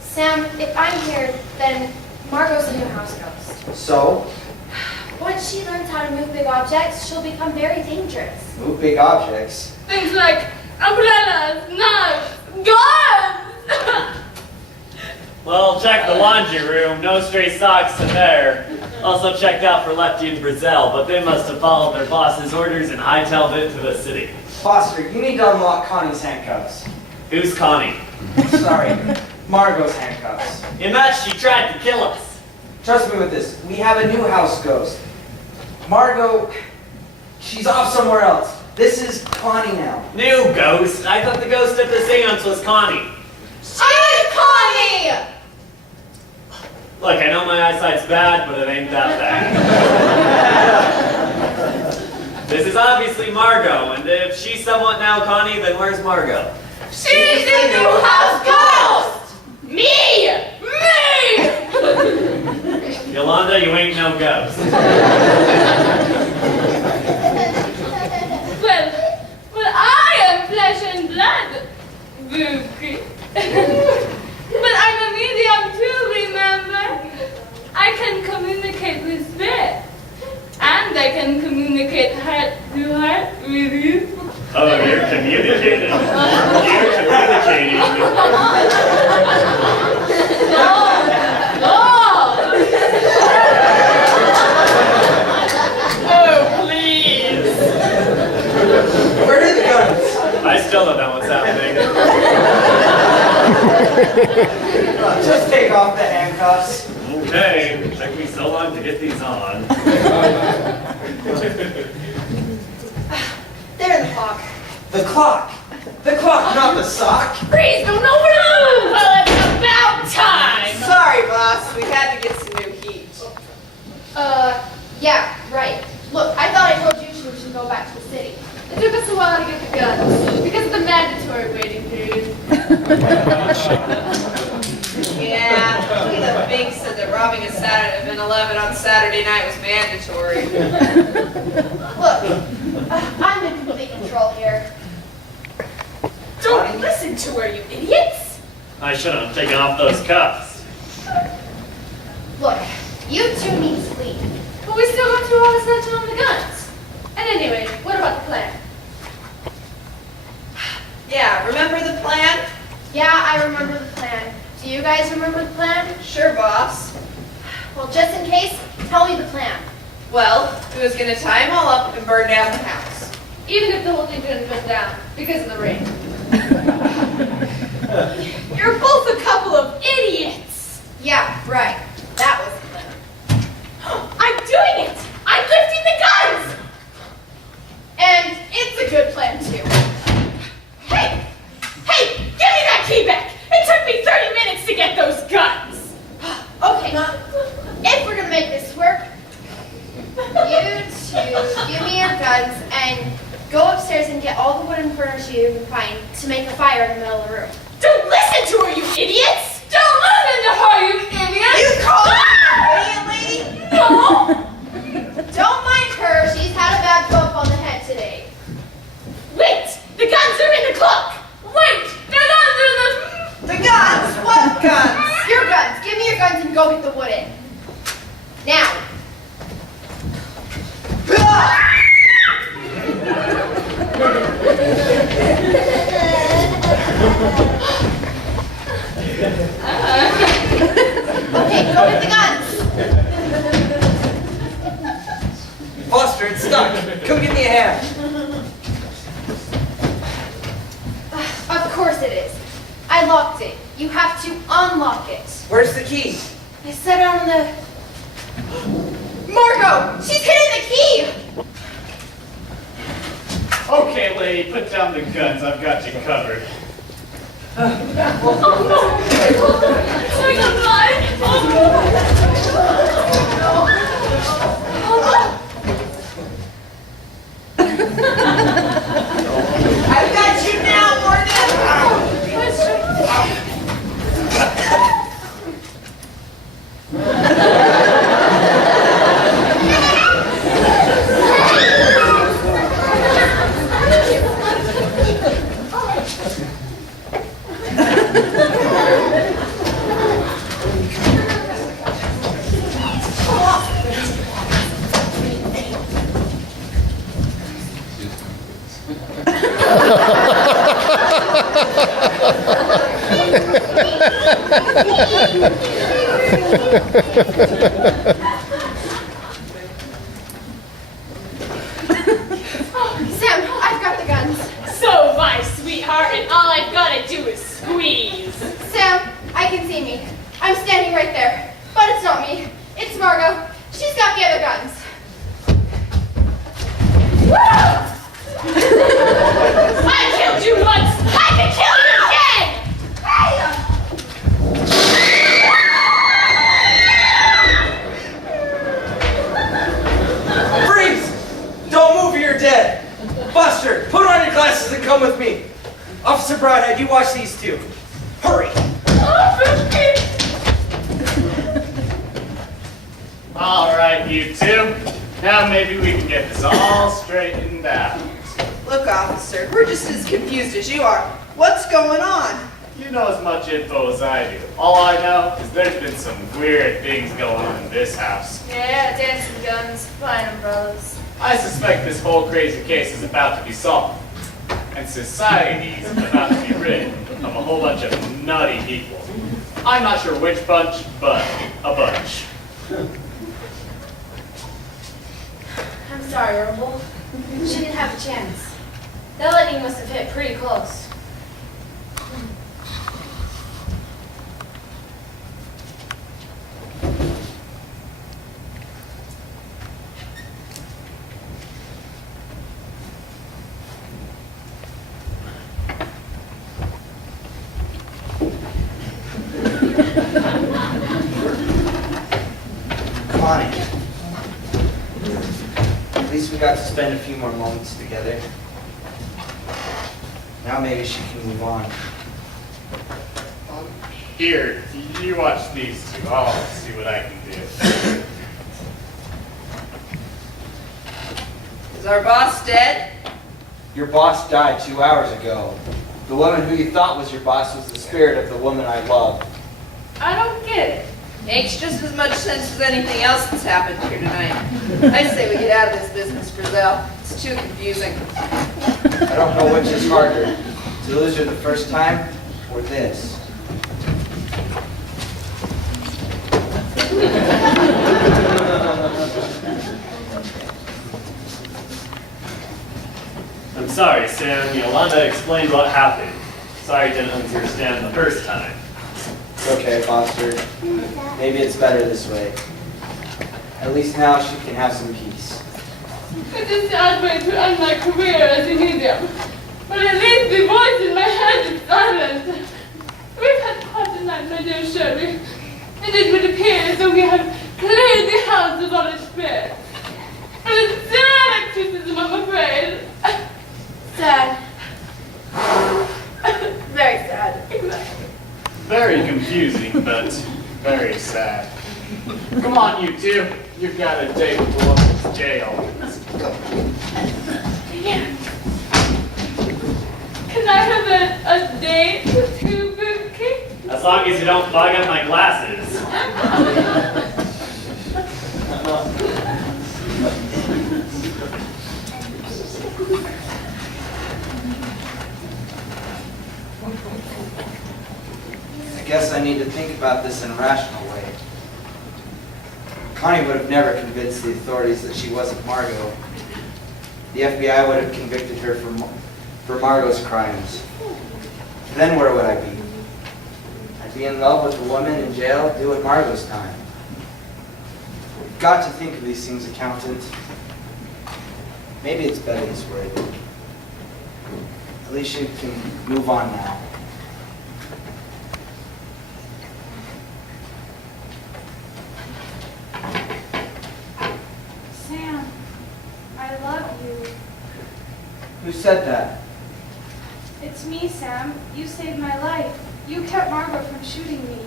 Sam, if I'm here, then Margot's a new house ghost. So? Once she learns how to move big objects, she'll become very dangerous. Move big objects. Things like umbrellas, knives, guns! Well, check the laundry room. No stray socks in there. Also checked out for Lefty and Brazil, but they must have followed their boss's orders and hightailed it to the city. Foster, you need to unlock Connie's handcuffs. Who's Connie? Sorry, Margot's handcuffs. In that she tried to kill us. Trust me with this. We have a new house ghost. Margot, she's off somewhere else. This is Connie now. New ghost? I thought the ghost at the seance was Connie. I'm Connie! Look, I know my eyesight's bad, but it ain't that bad. This is obviously Margot, and if she's somewhat now Connie, then where's Margot? She's the new house ghost! Me! Me! Yolanda, you ain't no ghost. Well, I am flesh and blood, Bookie. But I'm a medium too, remember? I can communicate with spirit. And I can communicate heart to heart with you. Oh, you're communicating. You're communicating Just take off the handcuffs. Okay, it took me so long to get these on. There, the clock. The clock. The clock, not the sock. Please don't overmove! Well, it's about time! Sorry, boss. We had to get some new heat. Yeah, right. Look, I thought I told you we should go back to the city. It took us a while to get the guns because of the mandatory waiting period. Yeah, look at the Bink said that robbing a Saturday 11 on Saturday night was mandatory. Look, I'm in complete control here. Don't listen to her, you idiots! I shouldn't have taken off those cuffs. Look, you two need sleep, but we still got through all this not on the guns. And anyway, what about the plan? Yeah, remember the plan? Yeah, I remember the plan. Do you guys remember the plan? Sure, boss. Well, just in case, tell me the plan. Well, we was gonna tie them all up and burn down the house. Even if the whole thing didn't burn down because of the rain. You're both a couple of idiots! Yeah, right. That was the plan. I'm doing it! I'm lifting the guns! And it's a good plan, too. Hey! Hey! Give me that key back! It took me 30 minutes to get those guns! Okay, if we're gonna make this work, you two give me your guns and go upstairs and get all the wooden furniture you can find to make a fire in the middle of the room. Don't listen to her, you idiots! Don't listen to her, you idiots! You called Ah! me idiot lady? No! Don't mind her, she's had a bad bump on the head today. Wait! The guns are in the clock! Wait! The guns are in the... The guns? What guns? Your guns, give me your guns and go get the wood in. Now. Okay, go get the guns. Foster, it's stuck. Come give me a hand. Of course it is. I locked it. You have to unlock it. Where's the key? I set it on the... Margot! She's hidden the key! Okay, lady, put down the guns. I've got you covered. Oh no! I'm alive! Oh I've got you now, Morgan! Sam, I've got the guns. So, my sweetheart, and all I've got to do is squeeze. Sam, I can see me. I'm standing right there. But it's not me. It's Margot. She's got the other guns. I killed you once! I can kill you again! Freeze! Don't move or you're dead. Buster, put on your glasses and come with me. Officer Broadhead, you watch these two. Hurry! All right, you two. Now maybe we can get this all straightened out. Look, officer, we're just as confused as you are. What's going on? You know as much info as I do. All I know is there's been some weird things going on in this house. Yeah, dancing guns, flying umbrellas. I suspect this whole crazy case is about to be solved. And society's about to be rid of a whole bunch of nutty people. I'm not sure which bunch, but a bunch. I'm sorry, Orville. She didn't have a chance. That lightning must have hit pretty close. Bonnie. At least we got to spend a few more moments together. Now maybe she can move on. Here, you watch these two. I'll see what I can do. Is our boss dead? Your boss died 2 hours ago. The woman who you thought was your boss was the spirit of the woman I loved. I don't get it. Makes just as much sense as anything else that's happened here tonight. I say we get out of this business, Grizel. It's too confusing. I don't know which is harder, to lose her the first time or this. I'm sorry, Sam. Yolanda explained what happened. Sorry I didn't understand the first time. It's okay, Foster. Maybe it's better this way. At least now she can have some peace. It's a sad way to end my career as a medium. But at least the voice in my head is silent. We've had quite a night, my dear Shirley. And it would appear as though we have cleared the house of all its spirits. But it's sad criticism, I'm afraid. Sad. Very sad. Very confusing, but very sad. Come on, you two. You've got a date with the woman's jail. Can I have a date with you, Bookie? As long as you don't fog up my glasses. I guess I need to think about this in a rational way. Connie would have never convinced the authorities that she wasn't Margot. The FBI would have convicted her for Margot's crimes. Then where would I be? I'd be in love with a woman in jail doing Margot's time. You've got to think of these things, accountant. Maybe it's better this way. At least you can move on now. Sam, I love you. Who said that? It's me, Sam. You saved my life. You kept Margot from shooting me.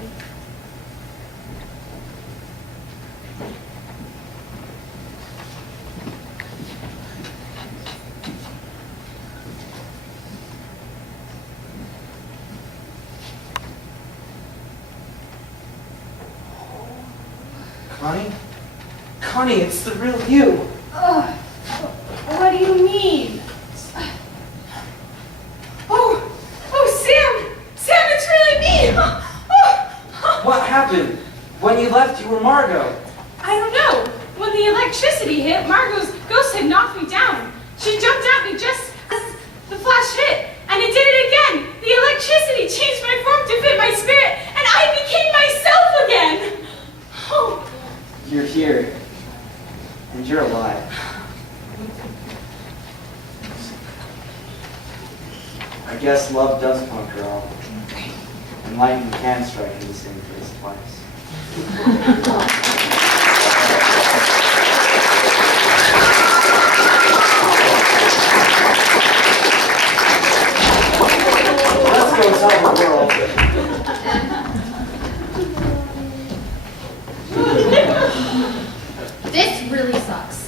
Connie? Connie, it's the real you. Ugh. What do you mean? Oh, Sam! Sam, it's really me! What happened? When you left, you were Margot. I don't know. When the electricity hit, Margot's ghost had knocked me down. She jumped at me just as the flash hit, and it did it again. The electricity changed my form to fit my spirit, and I became myself again. Oh. You're here, and you're alive. I guess love does conquer all, and lightning can strike in the same place twice. Let's go tell the world. This really sucks.